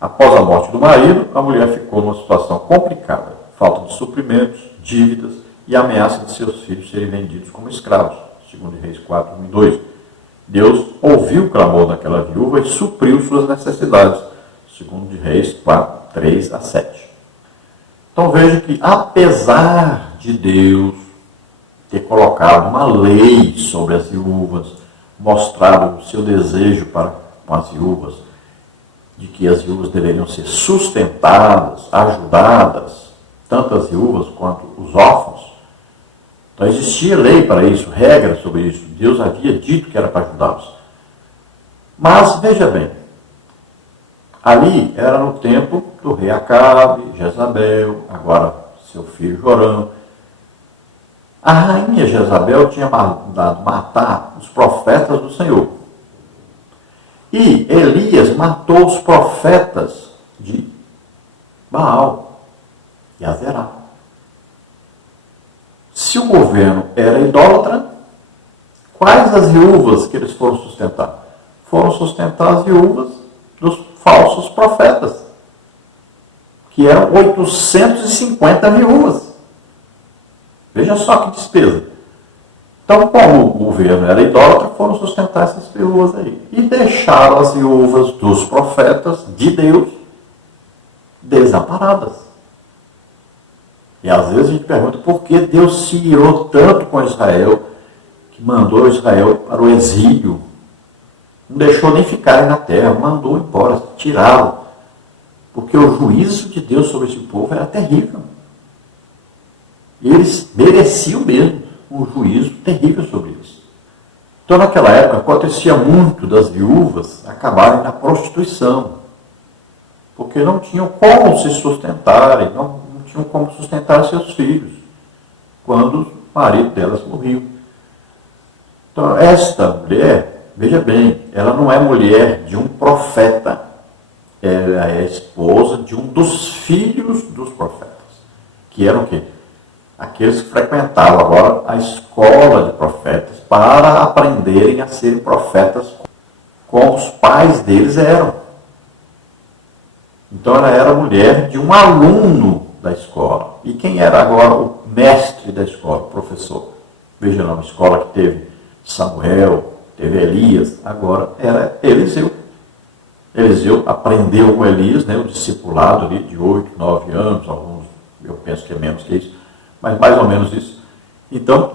Após a morte do marido, a mulher ficou numa situação complicada. Falta de suprimentos, dívidas e ameaça de seus filhos serem vendidos como escravos, segundo Reis 4, 1 e 2. Deus ouviu o clamor daquela viúva e supriu suas necessidades, segundo Reis 4, 3 a 7. Então veja que, apesar de Deus ter colocado uma lei sobre as viúvas, mostrado o seu desejo para com as viúvas, de que as viúvas deveriam ser sustentadas, ajudadas, tanto as viúvas quanto os órfãos. Então existia lei para isso, regra sobre isso. Deus havia dito que era para ajudá-los. Mas, veja bem, ali era no tempo do rei Acabe, Jezabel, agora seu filho Jorão. A rainha Jezabel tinha mandado matar os profetas do Senhor. E Elias matou os profetas de Baal e Azerá. Se o governo era idólatra, quais as viúvas que eles foram sustentar? Foram sustentar as viúvas dos falsos profetas, que eram 850 viúvas. Veja só que despesa. Então, como o governo era idólatra, foram sustentar essas viúvas aí. E deixaram as viúvas dos profetas de Deus desamparadas. E às vezes a gente pergunta por que Deus se irou tanto com Israel, que mandou Israel para o exílio. Não deixou nem ficarem na terra, mandou embora, tirá-lo. Porque o juízo de Deus sobre esse povo era terrível. E eles mereciam mesmo um juízo terrível sobre eles. Então, naquela época, acontecia muito das viúvas acabarem na prostituição, porque não tinham como se sustentarem, não tinham como sustentar seus filhos, quando o marido delas morreu. Então, esta mulher, veja bem, ela não é mulher de um profeta, ela é esposa de um dos filhos dos profetas, que eram o quê? Aqueles que frequentavam agora a escola de profetas para aprenderem a serem profetas como os pais deles eram. Então ela era mulher de um aluno da escola. E quem era agora o mestre da escola, o professor? Veja lá, uma escola que teve Samuel, teve Elias, agora era Eliseu. Eliseu aprendeu com Elias, né, o discipulado ali de 8, 9 anos, alguns, eu penso que é menos que isso, mas mais ou menos isso. Então,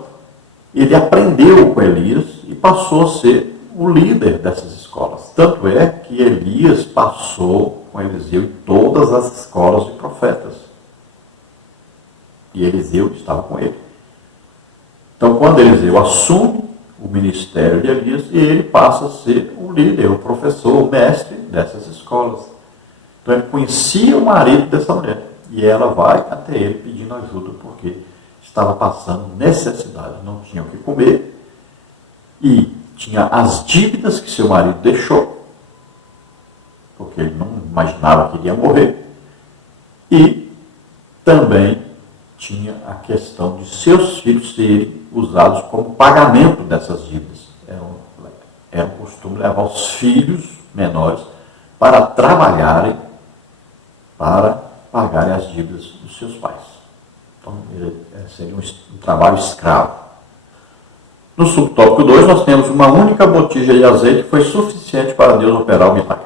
ele aprendeu com Elias e passou a ser o líder dessas escolas. Tanto é que Elias passou com Eliseu em todas as escolas de profetas. E Eliseu estava com ele. Então, quando Eliseu assume o ministério de Elias, ele passa a ser o líder, o professor, o mestre dessas escolas. Então, ele conhecia o marido dessa mulher. E ela vai até ele pedindo ajuda, porque estava passando necessidade, não tinha o que comer, e tinha as dívidas que seu marido deixou, porque ele não imaginava que iria morrer, e também tinha a questão de seus filhos serem usados como pagamento dessas dívidas. Era um costume levar os filhos menores para trabalharem, para pagarem as dívidas dos seus pais. Então, seria um trabalho escravo. No subtópico 2, nós temos uma única botija de azeite que foi suficiente para Deus operar o milagre.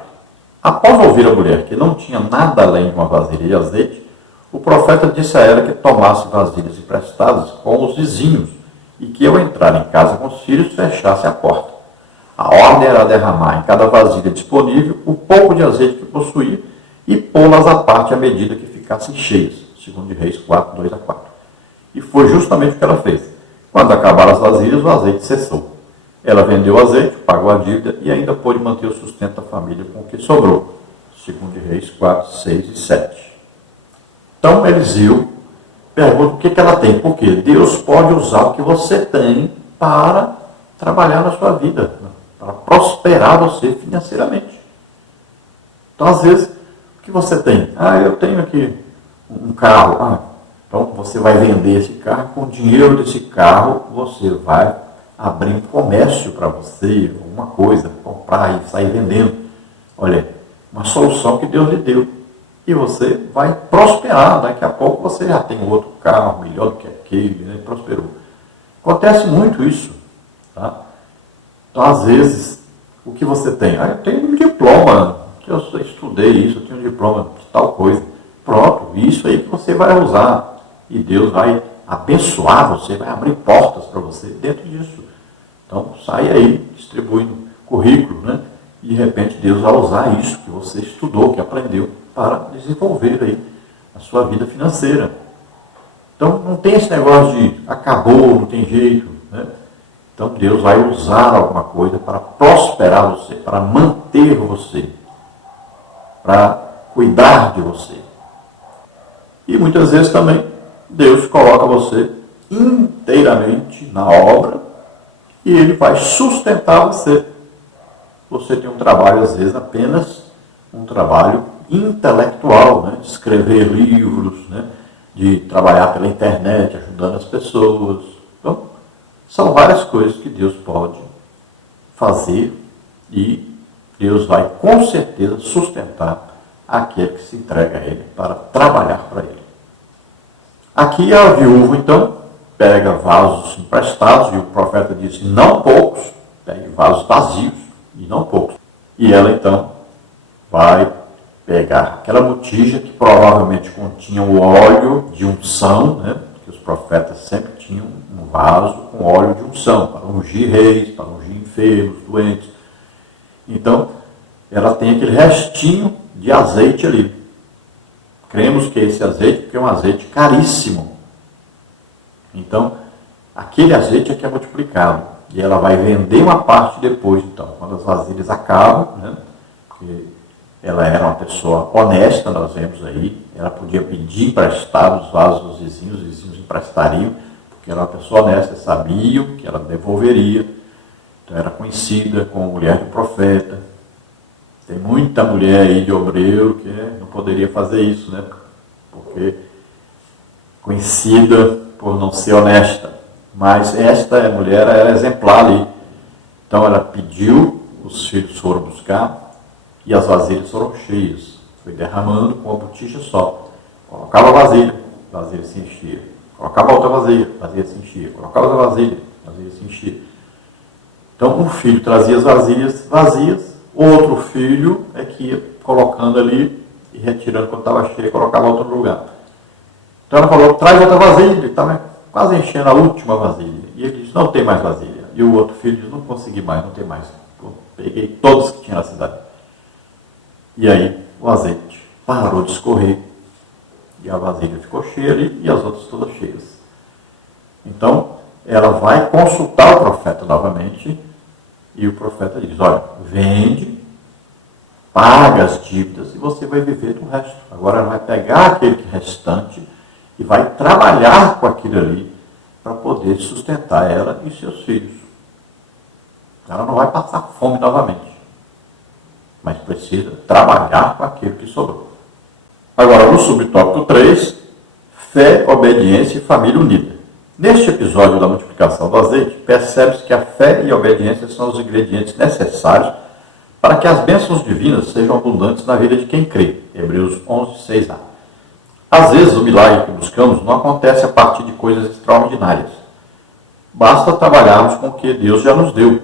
Após ouvir a mulher que não tinha nada além de uma vasilha de azeite, o profeta disse a ela que tomasse vasilhas emprestadas com os vizinhos e que, ao entrar em casa com os filhos, fechasse a porta. A ordem era derramar em cada vasilha disponível o pouco de azeite que possuía e pô-las à parte à medida que ficassem cheias, segundo Reis 4, 2 a 4. E foi justamente o que ela fez. Quando acabaram as vasilhas, o azeite cessou. Ela vendeu o azeite, pagou a dívida e ainda pôde manter o sustento da família com o que sobrou, segundo Reis 4, 6 e 7. Então, Eliseu pergunta o que ela tem. Porque Deus pode usar o que você tem para trabalhar na sua vida, para prosperar você financeiramente. Então, às vezes, o que você tem? Eu tenho aqui um carro. Então, você vai vender esse carro. Com o dinheiro desse carro, você vai abrir um comércio para você, alguma coisa, comprar e sair vendendo. Olha, uma solução que Deus lhe deu. E você vai prosperar. Daqui a pouco você já tem outro carro melhor do que aquele, né? Prosperou. Acontece muito isso. Tá? Então, às vezes, o que você tem? Eu tenho um diploma, eu estudei isso, eu tenho um diploma de tal coisa. Pronto, isso aí que você vai usar. E Deus vai abençoar você, vai abrir portas para você dentro disso. Então, sai aí distribuindo currículo, né? E de repente Deus vai usar isso que você estudou, que aprendeu, para desenvolver aí a sua vida financeira. Então, não tem esse negócio de acabou, não tem jeito, né? Então, Deus vai usar alguma coisa para prosperar você, para manter você, para cuidar de você. E muitas vezes também Deus coloca você inteiramente na obra e Ele vai sustentar você. Você tem um trabalho, às vezes, apenas um trabalho intelectual, né? De escrever livros, né? De trabalhar pela internet, ajudando as pessoas. Então, são várias coisas que Deus pode fazer e Deus vai, com certeza, sustentar aquele que se entrega a Ele para trabalhar para Ele. Aqui a viúva, então, pega vasos emprestados, e o profeta disse, não poucos, pegue vasos vazios, e não poucos. E ela, então, vai pegar aquela botija que provavelmente continha o óleo de unção, né? Porque os profetas sempre tinham um vaso com óleo de unção, para ungir reis, para ungir enfermos, doentes. Então, ela tem aquele restinho de azeite ali. Cremos que esse azeite, porque é um azeite caríssimo. Então, aquele azeite é que é multiplicado. E ela vai vender uma parte depois, então, quando as vasilhas acabam, né? Porque ela era uma pessoa honesta, nós vemos aí. Ela podia pedir emprestado os vasos dos vizinhos, os vizinhos emprestariam, porque era uma pessoa honesta, sabiam que ela devolveria. Então, era conhecida como mulher do profeta. Tem muita mulher aí de obreiro que não poderia fazer isso, né? Porque conhecida por não ser honesta. Mas esta mulher era exemplar ali. Então ela pediu, os filhos foram buscar e as vasilhas foram cheias. Foi derramando com uma botija só. Colocava a vasilha se enchia. Colocava outra vasilha se enchia. Colocava outra vasilha. a vasilha se enchia. Então, um filho trazia as vasilhas vazias, outro filho é que ia colocando ali e retirando quando estava cheio, colocava outro no lugar. Então ela falou, traz outra vasilha, ele estava quase enchendo a última vasilha. E ele disse, não tem mais vasilha. E o outro filho disse, não consegui mais, não tem mais. Eu peguei todos que tinha na cidade. E aí o azeite parou de escorrer. E a vasilha ficou cheia ali e as outras todas cheias. Então, ela vai consultar o profeta novamente. E o profeta diz, olha, vende, paga as dívidas e você vai viver do resto. Agora ela vai pegar aquele restante e vai trabalhar com aquilo ali para poder sustentar ela e seus filhos. Ela não vai passar fome novamente, mas precisa trabalhar com aquilo que sobrou. Agora, no subtópico 3, fé, obediência e família unida. Neste episódio da multiplicação do azeite, percebe-se que a fé e a obediência são os ingredientes necessários para que as bênçãos divinas sejam abundantes na vida de quem crê. Hebreus 11, 6a. Às vezes, o milagre que buscamos não acontece a partir de coisas extraordinárias. Basta trabalharmos com o que Deus já nos deu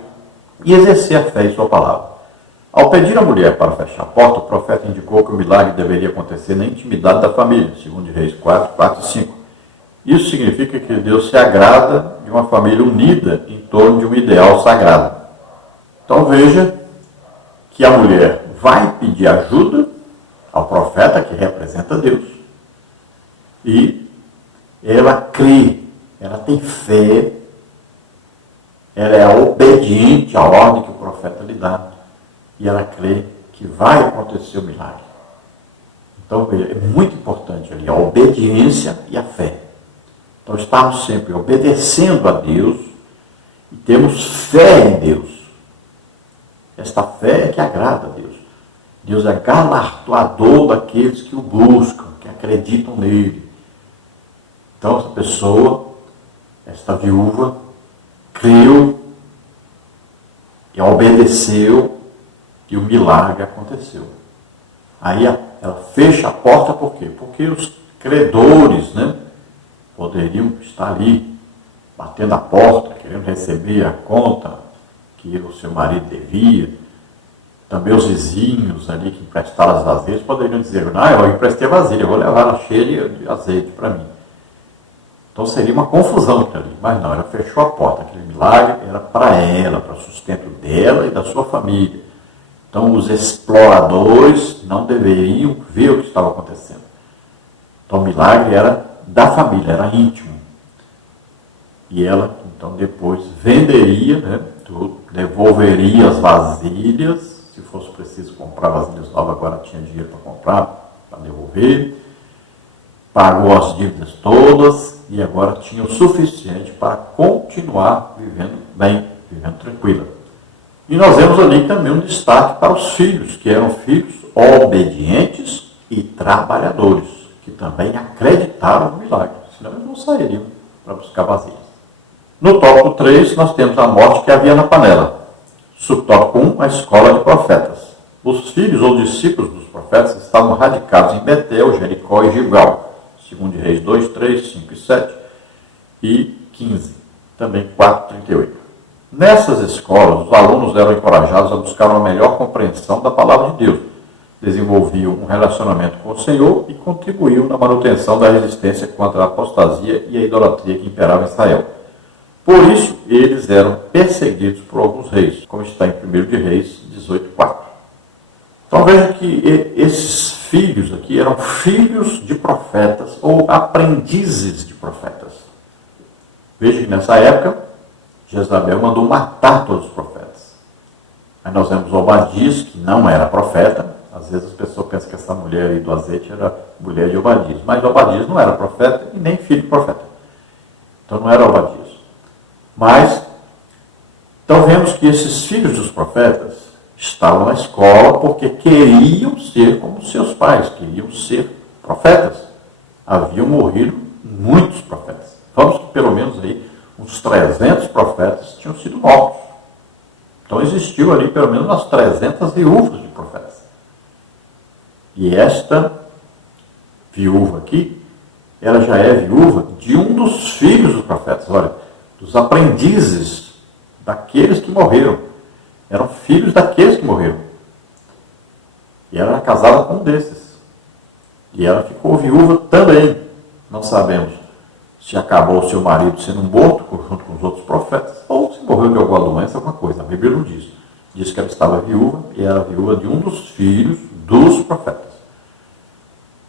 e exercer a fé em sua palavra. Ao pedir à mulher para fechar a porta, o profeta indicou que o milagre deveria acontecer na intimidade da família, segundo Reis 4, 4 e 5. Isso significa que Deus se agrada de uma família unida em torno de um ideal sagrado. Então veja que a mulher vai pedir ajuda ao profeta, que representa Deus. E ela crê, ela tem fé, ela é obediente à ordem que o profeta lhe dá. E ela crê que vai acontecer o milagre. Então veja, é muito importante ali a obediência e a fé. Então estamos sempre obedecendo a Deus e temos fé em Deus. Esta fé é que agrada a Deus. Deus é galardoador daqueles que o buscam, que acreditam nele. Então essa pessoa, esta viúva, creu e obedeceu e o milagre aconteceu. Aí ela fecha a porta por quê? Porque os credores, poderiam estar ali, batendo a porta, querendo receber a conta que o seu marido devia. Também os vizinhos ali que emprestaram as vasilhas poderiam dizer, eu emprestei a vasilha, eu vou levar ela cheia de azeite para mim. Então seria uma confusão aquilo ali. Mas não, ela fechou a porta. Aquele milagre era para ela, para o sustento dela e da sua família. Então os exploradores não deveriam ver o que estava acontecendo. Então o milagre era da família, era íntimo. E ela, então, depois venderia, devolveria as vasilhas, se fosse preciso comprar vasilhas novas, agora tinha dinheiro para comprar, para devolver, pagou as dívidas todas e agora tinha o suficiente para continuar vivendo bem, vivendo tranquila. E nós vemos ali também um destaque para os filhos, que eram filhos obedientes e trabalhadores, que também acreditaram no milagre, senão eles não sairiam para buscar vasilhas. No tópico 3, nós temos a morte que havia na panela. Subtópico 1, a escola de profetas. Os filhos ou discípulos dos profetas estavam radicados em Betel, Jericó e Gilgal, segundo Reis 2, 3, 5 e 7 e 15, também 4, 38. Nessas escolas, os alunos eram encorajados a buscar uma melhor compreensão da palavra de Deus, desenvolviam um relacionamento com o Senhor e contribuíam na manutenção da resistência contra a apostasia e a idolatria que imperava em Israel. Por isso, eles eram perseguidos por alguns reis, como está em 1 de Reis 18:4. Então veja que esses filhos aqui eram filhos de profetas ou aprendizes de profetas. Veja que nessa época, Jezabel mandou matar todos os profetas. Aí nós vemos Obadias, que não era profeta. Às vezes as pessoas pensam que essa mulher aí do azeite era mulher de Obadias. Mas Obadias não era profeta e nem filho de profeta. Então não era Obadias. Mas, então vemos que esses filhos dos profetas estavam na escola porque queriam ser como seus pais, queriam ser profetas. Haviam morrido muitos profetas. Vamos que pelo menos aí uns 300 profetas tinham sido mortos. Então existiu ali pelo menos umas 300 viúvas de profetas. E esta viúva aqui, ela já é viúva de um dos filhos dos profetas. Olha, dos aprendizes daqueles que morreram. Eram filhos daqueles que morreram. E ela era casada com um desses. E ela ficou viúva também. Não sabemos se acabou o seu marido sendo morto junto com os outros profetas, ou se morreu de alguma doença, alguma coisa. A Bíblia não diz. Diz que ela estava viúva, e era viúva de um dos filhos dos profetas.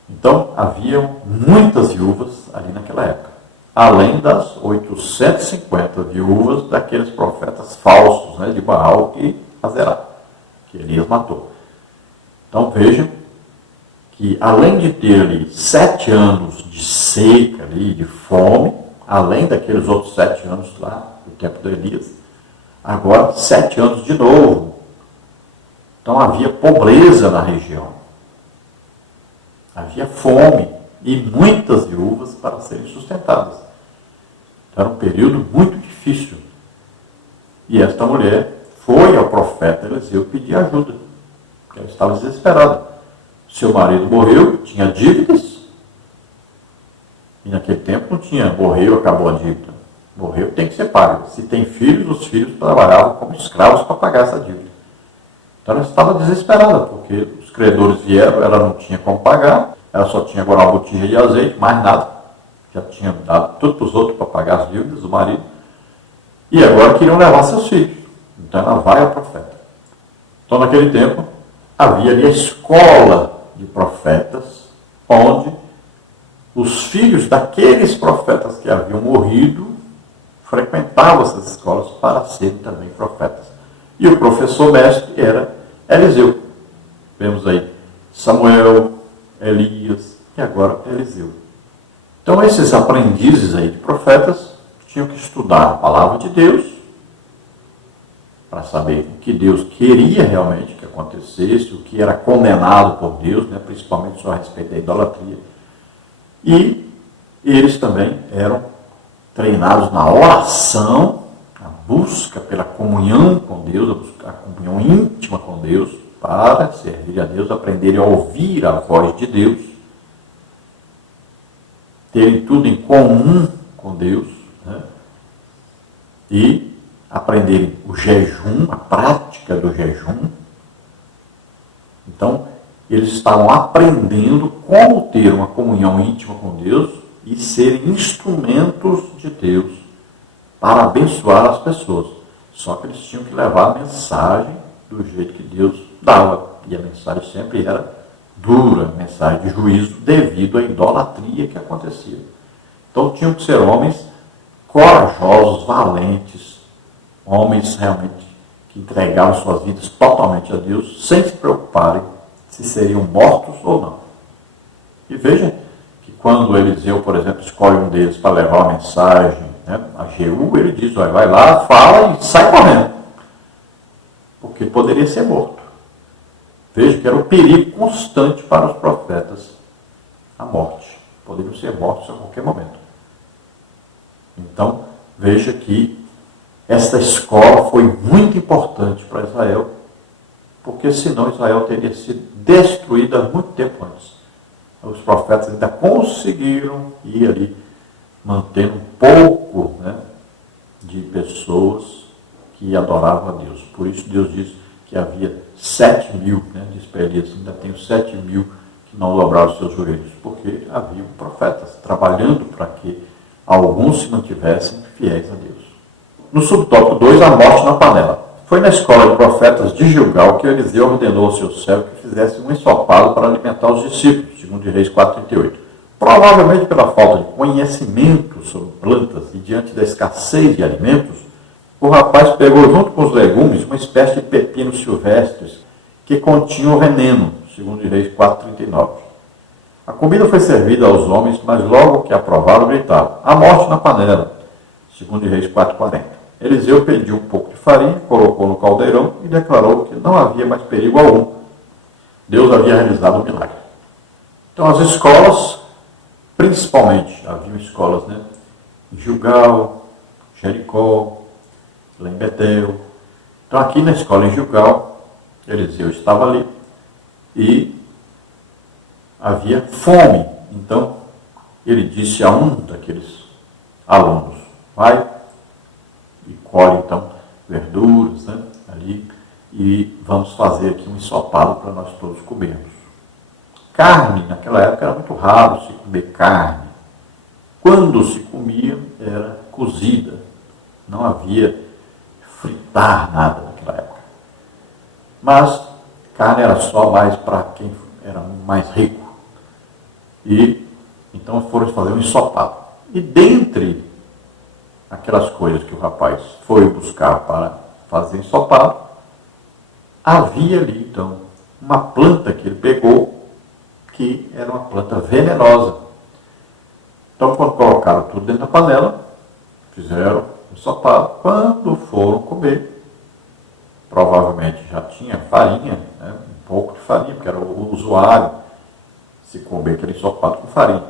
Então, haviam muitas viúvas ali naquela época, além das 850 viúvas daqueles profetas falsos, né, de Baal e Azerá, que Elias matou. Então, vejam que, além de ter ali 7 anos de seca, ali, de fome, além daqueles outros 7 anos lá, do tempo de Elias, agora 7 anos de novo. Então, havia pobreza na região. Havia fome e muitas viúvas para serem sustentadas. Então, era um período muito difícil. E esta mulher foi ao profeta Eliseu pedir ajuda, porque ela estava desesperada. Seu marido morreu, tinha dívidas, e naquele tempo não tinha, morreu, acabou a dívida. Morreu, tem que ser pago. Se tem filhos, os filhos trabalhavam como escravos para pagar essa dívida. Então ela estava desesperada, porque os credores vieram, ela não tinha como pagar, ela só tinha agora uma botija de azeite, mais nada. Já tinha dado tudo para os outros para pagar as dívidas do marido. E agora queriam levar seus filhos. Então ela vai ao profeta. Então naquele tempo havia ali a escola de profetas, onde os filhos daqueles profetas que haviam morrido frequentavam essas escolas para serem também profetas. E o professor mestre era Eliseu. Vemos aí Samuel, Elias e agora Eliseu. Então esses aprendizes aí de profetas tinham que estudar a palavra de Deus para saber o que Deus queria realmente que acontecesse, o que era condenado por Deus, né, principalmente só a respeito da idolatria. E eles também eram treinados na oração, a busca pela comunhão com Deus, a comunhão íntima com Deus, para servir a Deus, aprenderem a ouvir a voz de Deus, terem tudo em comum com Deus, né? E aprenderem o jejum, a prática do jejum. Então, eles estavam aprendendo como ter uma comunhão íntima com Deus e serem instrumentos de Deus para abençoar as pessoas. Só que eles tinham que levar a mensagem do jeito que Deus dava. E a mensagem sempre era dura, mensagem de juízo, devido à idolatria que acontecia. Então tinham que ser homens corajosos, valentes, homens realmente que entregavam suas vidas totalmente a Deus, sem se preocuparem se seriam mortos ou não. E veja que quando Eliseu, por exemplo, escolhe um deles para levar uma mensagem, né, a Jeú, ele diz, olha, vai lá, fala e sai correndo, porque poderia ser morto. Veja que era o perigo constante para os profetas, a morte. Poderiam ser mortos a qualquer momento. Então, veja que esta escola foi muito importante para Israel, porque senão Israel teria sido destruída há muito tempo antes. Os profetas ainda conseguiram ir ali, mantendo um pouco, né, de pessoas que adoravam a Deus. Por isso Deus diz que havia 7.000, né, diz para Elias, ainda tem 7.000 que não dobraram os seus joelhos, porque haviam profetas trabalhando para que alguns se mantivessem fiéis a Deus. No subtópico 2, a morte na panela. Foi na escola de profetas de Gilgal que Eliseu ordenou ao seu servo que fizesse um ensopado para alimentar os discípulos, segundo Reis 4:38. Provavelmente pela falta de conhecimento sobre plantas e diante da escassez de alimentos, o rapaz pegou junto com os legumes uma espécie de pepinos silvestres que continham veneno, segundo Reis 4:39. A comida foi servida aos homens, mas logo que a provaram, gritaram, a morte na panela, segundo Reis 4:40. Eliseu pediu um pouco de farinha, colocou no caldeirão e declarou que não havia mais perigo algum. Deus havia realizado o milagre. Então as escolas, principalmente, haviam escolas, né, em Gilgal, Jericó, lá em Betel. Então aqui na escola em Gilgal, Eliseu estava ali e havia fome. Então ele disse a um daqueles alunos, vai, colhe então verduras, né, ali, e vamos fazer aqui um ensopado para nós todos comermos. Carne, naquela época era muito raro se comer carne. Quando se comia, era cozida. Não havia fritar nada naquela época. Mas carne era só mais para quem era mais rico. E então foram fazer um ensopado. E dentre aquelas coisas que o rapaz foi buscar para fazer ensopado, havia ali então uma planta que ele pegou, que era uma planta venenosa. Então, quando colocaram tudo dentro da panela, fizeram ensopado. Quando foram comer, provavelmente já tinha farinha, né, um pouco de farinha, porque era o usuário se comer aquele ensopado com farinha.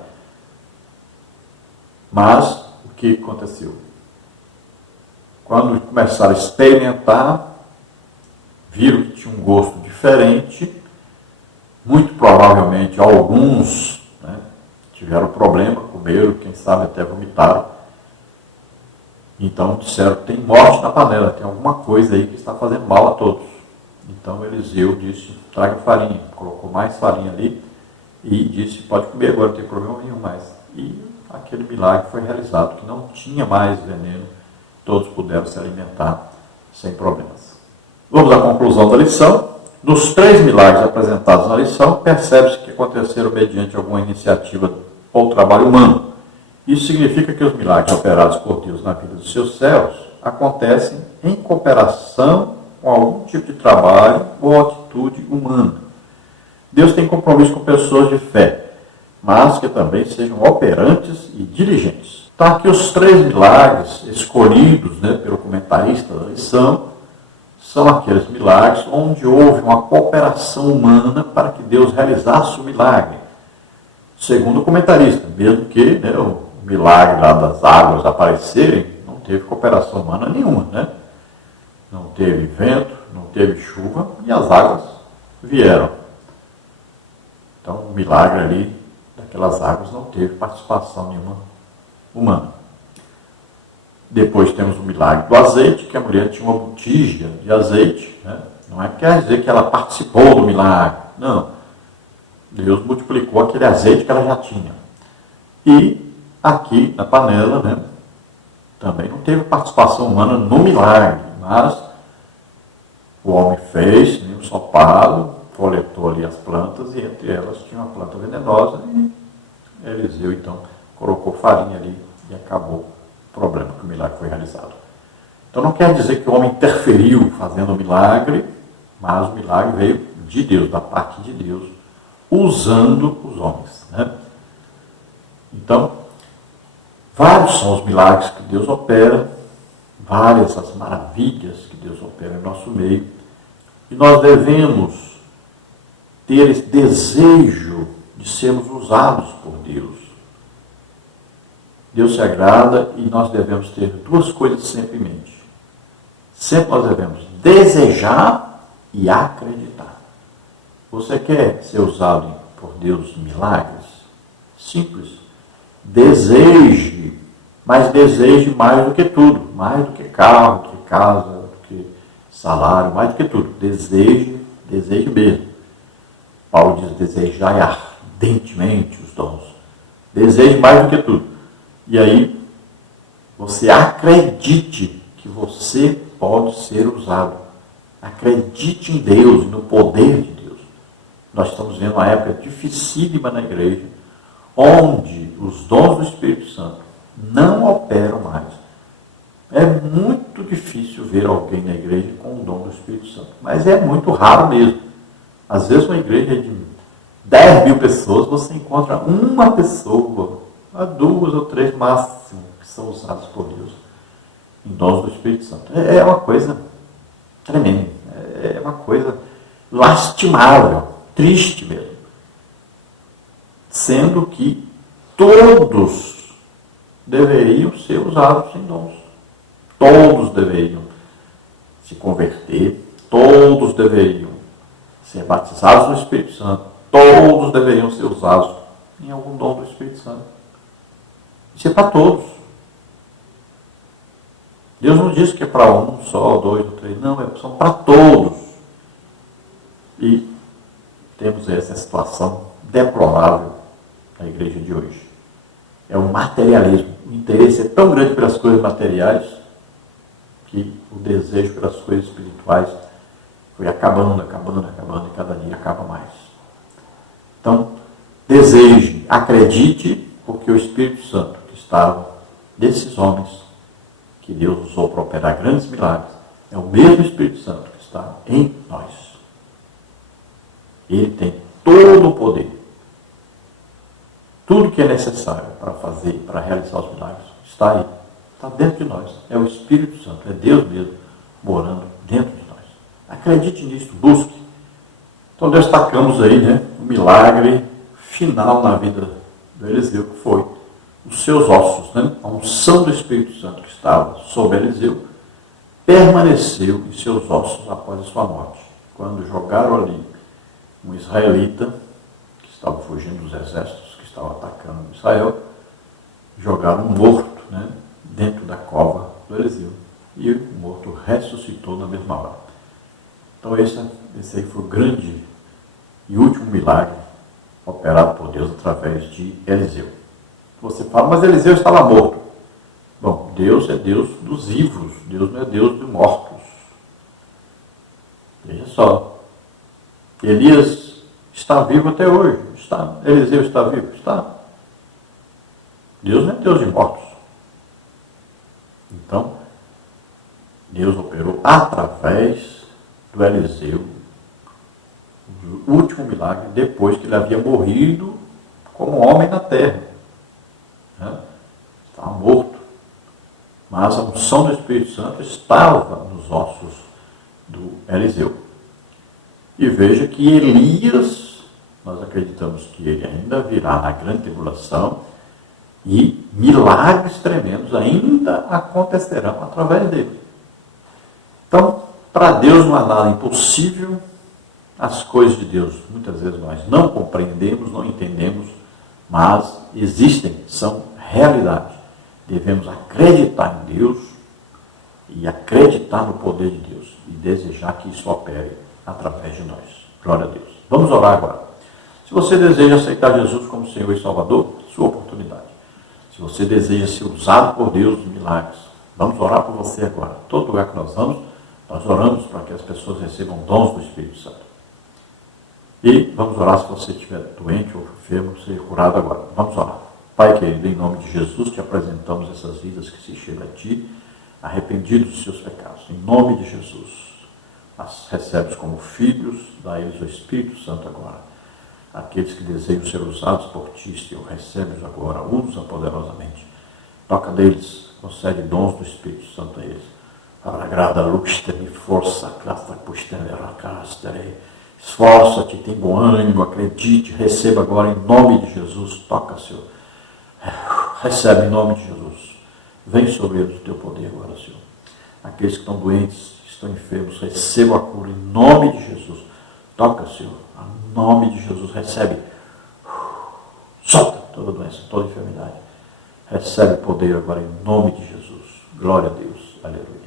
Mas o que aconteceu? Quando começaram a experimentar, viram que tinha um gosto diferente. Muito provavelmente alguns, né, tiveram problema, comeram, quem sabe até vomitaram. Então disseram que tem morte na panela, tem alguma coisa aí que está fazendo mal a todos. Então Eliseu disse, traga farinha. Colocou mais farinha ali e disse, pode comer agora, não tem problema nenhum mais. E aquele milagre foi realizado, que não tinha mais veneno, todos puderam se alimentar sem problemas. Vamos à conclusão da lição. Nos 3 milagres apresentados na lição, percebe-se que aconteceram mediante alguma iniciativa ou trabalho humano. Isso significa que os milagres operados por Deus na vida dos seus servos acontecem em cooperação com algum tipo de trabalho ou atitude humana. Deus tem compromisso com pessoas de fé, mas que também sejam operantes e diligentes. Tá aqui os 3 milagres escolhidos, né, pelo comentarista da lição, são aqueles milagres onde houve uma cooperação humana para que Deus realizasse o milagre. Segundo o comentarista, mesmo que, né, o milagre lá das águas aparecerem, não teve cooperação humana nenhuma, né? Não teve vento, não teve chuva e as águas vieram. Então o milagre ali daquelas águas não teve participação nenhuma humana. Depois temos o milagre do azeite, que a mulher tinha uma botija de azeite, né? Não é quer dizer que ela participou do milagre, não. Deus multiplicou aquele azeite que ela já tinha. E aqui na panela, né, também não teve participação humana no milagre, mas o homem fez um ensopado, coletou ali as plantas e entre elas tinha uma planta venenosa e Eliseu então colocou farinha ali e acabou o problema, que o milagre foi realizado. Então não quer dizer que o homem interferiu fazendo o milagre, mas o milagre veio de Deus, da parte de Deus, usando os homens, né? Então, vários são os milagres que Deus opera, várias as maravilhas que Deus opera em nosso meio, e nós devemos ter esse desejo de sermos usados por Deus. Deus se agrada e nós devemos ter 2 coisas sempre em mente. Sempre nós devemos desejar e acreditar. Você quer ser usado por Deus em milagres? Simples. Deseje, mas deseje mais do que tudo. Mais do que carro, do que casa, do que salário, mais do que tudo. Deseje, deseje mesmo. Paulo diz, desejai ardentemente os dons. Deseje mais do que tudo. E aí, você acredite que você pode ser usado. Acredite em Deus e no poder de Deus. Nós estamos vendo uma época dificílima na igreja, onde os dons do Espírito Santo não operam mais. É muito difícil ver alguém na igreja com o dom do Espírito Santo, mas é muito raro mesmo. Às vezes uma igreja de 10 mil pessoas, você encontra uma pessoa, 2 ou 3 máximo, que são usados por Deus em dons do Espírito Santo. É uma coisa tremenda, é uma coisa lastimável, triste mesmo. Sendo que todos deveriam ser usados em dons. Todos deveriam se converter, todos deveriam ser batizados no Espírito Santo, todos deveriam ser usados em algum dom do Espírito Santo. Isso é para todos. Deus não diz que é para um só, dois ou três, não, são para todos. E temos essa situação deplorável na igreja de hoje. É o materialismo. O interesse é tão grande pelas coisas materiais que o desejo pelas coisas espirituais foi acabando, e cada dia acaba mais. Então, deseje, acredite, porque o Espírito Santo que estava desses homens que Deus usou para operar grandes milagres, é o mesmo Espírito Santo que está em nós. Ele tem todo o poder. Tudo que é necessário para fazer, para realizar os milagres, está aí. Está dentro de nós. É o Espírito Santo, é Deus mesmo morando dentro de nós. Acredite nisso, busque. Então destacamos aí, o milagre final na vida do Eliseu, que foi os seus ossos, a unção do Espírito Santo que estava sobre Eliseu, permaneceu em seus ossos após a sua morte. Quando jogaram ali um israelita, que estava fugindo dos exércitos que estavam atacando Israel, jogaram um morto dentro da cova do Eliseu. E o morto ressuscitou na mesma hora. Então esse aí foi o grande e último milagre operado por Deus através de Eliseu. Você fala, mas Eliseu estava morto. Bom, Deus é Deus dos vivos, Deus não é Deus dos mortos. Veja só, Elias está vivo até hoje. Eliseu está vivo? Está. Deus não é Deus de mortos. Então, Deus operou através do Eliseu o último milagre depois que ele havia morrido como homem na terra. Estava morto. Mas a unção do Espírito Santo estava nos ossos do Eliseu. E veja que Elias, nós acreditamos que ele ainda virá na grande tribulação e milagres tremendos ainda acontecerão através dele. Então, para Deus não há nada impossível. As coisas de Deus, muitas vezes nós não compreendemos, não entendemos, mas existem, são realidade. Devemos acreditar em Deus e acreditar no poder de Deus e desejar que isso opere através de nós. Glória a Deus. Vamos orar agora. Se você deseja aceitar Jesus como Senhor e Salvador, sua oportunidade. Se você deseja ser usado por Deus em milagres, vamos orar por você agora. Todo lugar que nós vamos, nós oramos para que as pessoas recebam dons do Espírito Santo. E vamos orar se você estiver doente ou enfermo, ser curado agora. Vamos orar. Pai querido, em nome de Jesus, te apresentamos essas vidas que se chegam a Ti, arrependidos dos seus pecados. Em nome de Jesus, as recebes como filhos, dá a eles o Espírito Santo agora. Aqueles que desejam ser usados por Ti, Senhor, recebe-os agora, usa poderosamente. Toca deles, concede dons do Espírito Santo a eles. Agrada luxte-me, força, clasta, puxtene, racastere. Esforça-te, tem bom ânimo, acredite, receba agora em nome de Jesus. Toca, Senhor. Recebe em nome de Jesus. Vem sobre eles o teu poder agora, Senhor. Aqueles que estão doentes, que estão enfermos, recebam a cura em nome de Jesus. Toca, Senhor. Em nome de Jesus, recebe. Solta toda doença, toda enfermidade. Recebe poder agora em nome de Jesus. Glória a Deus. Aleluia.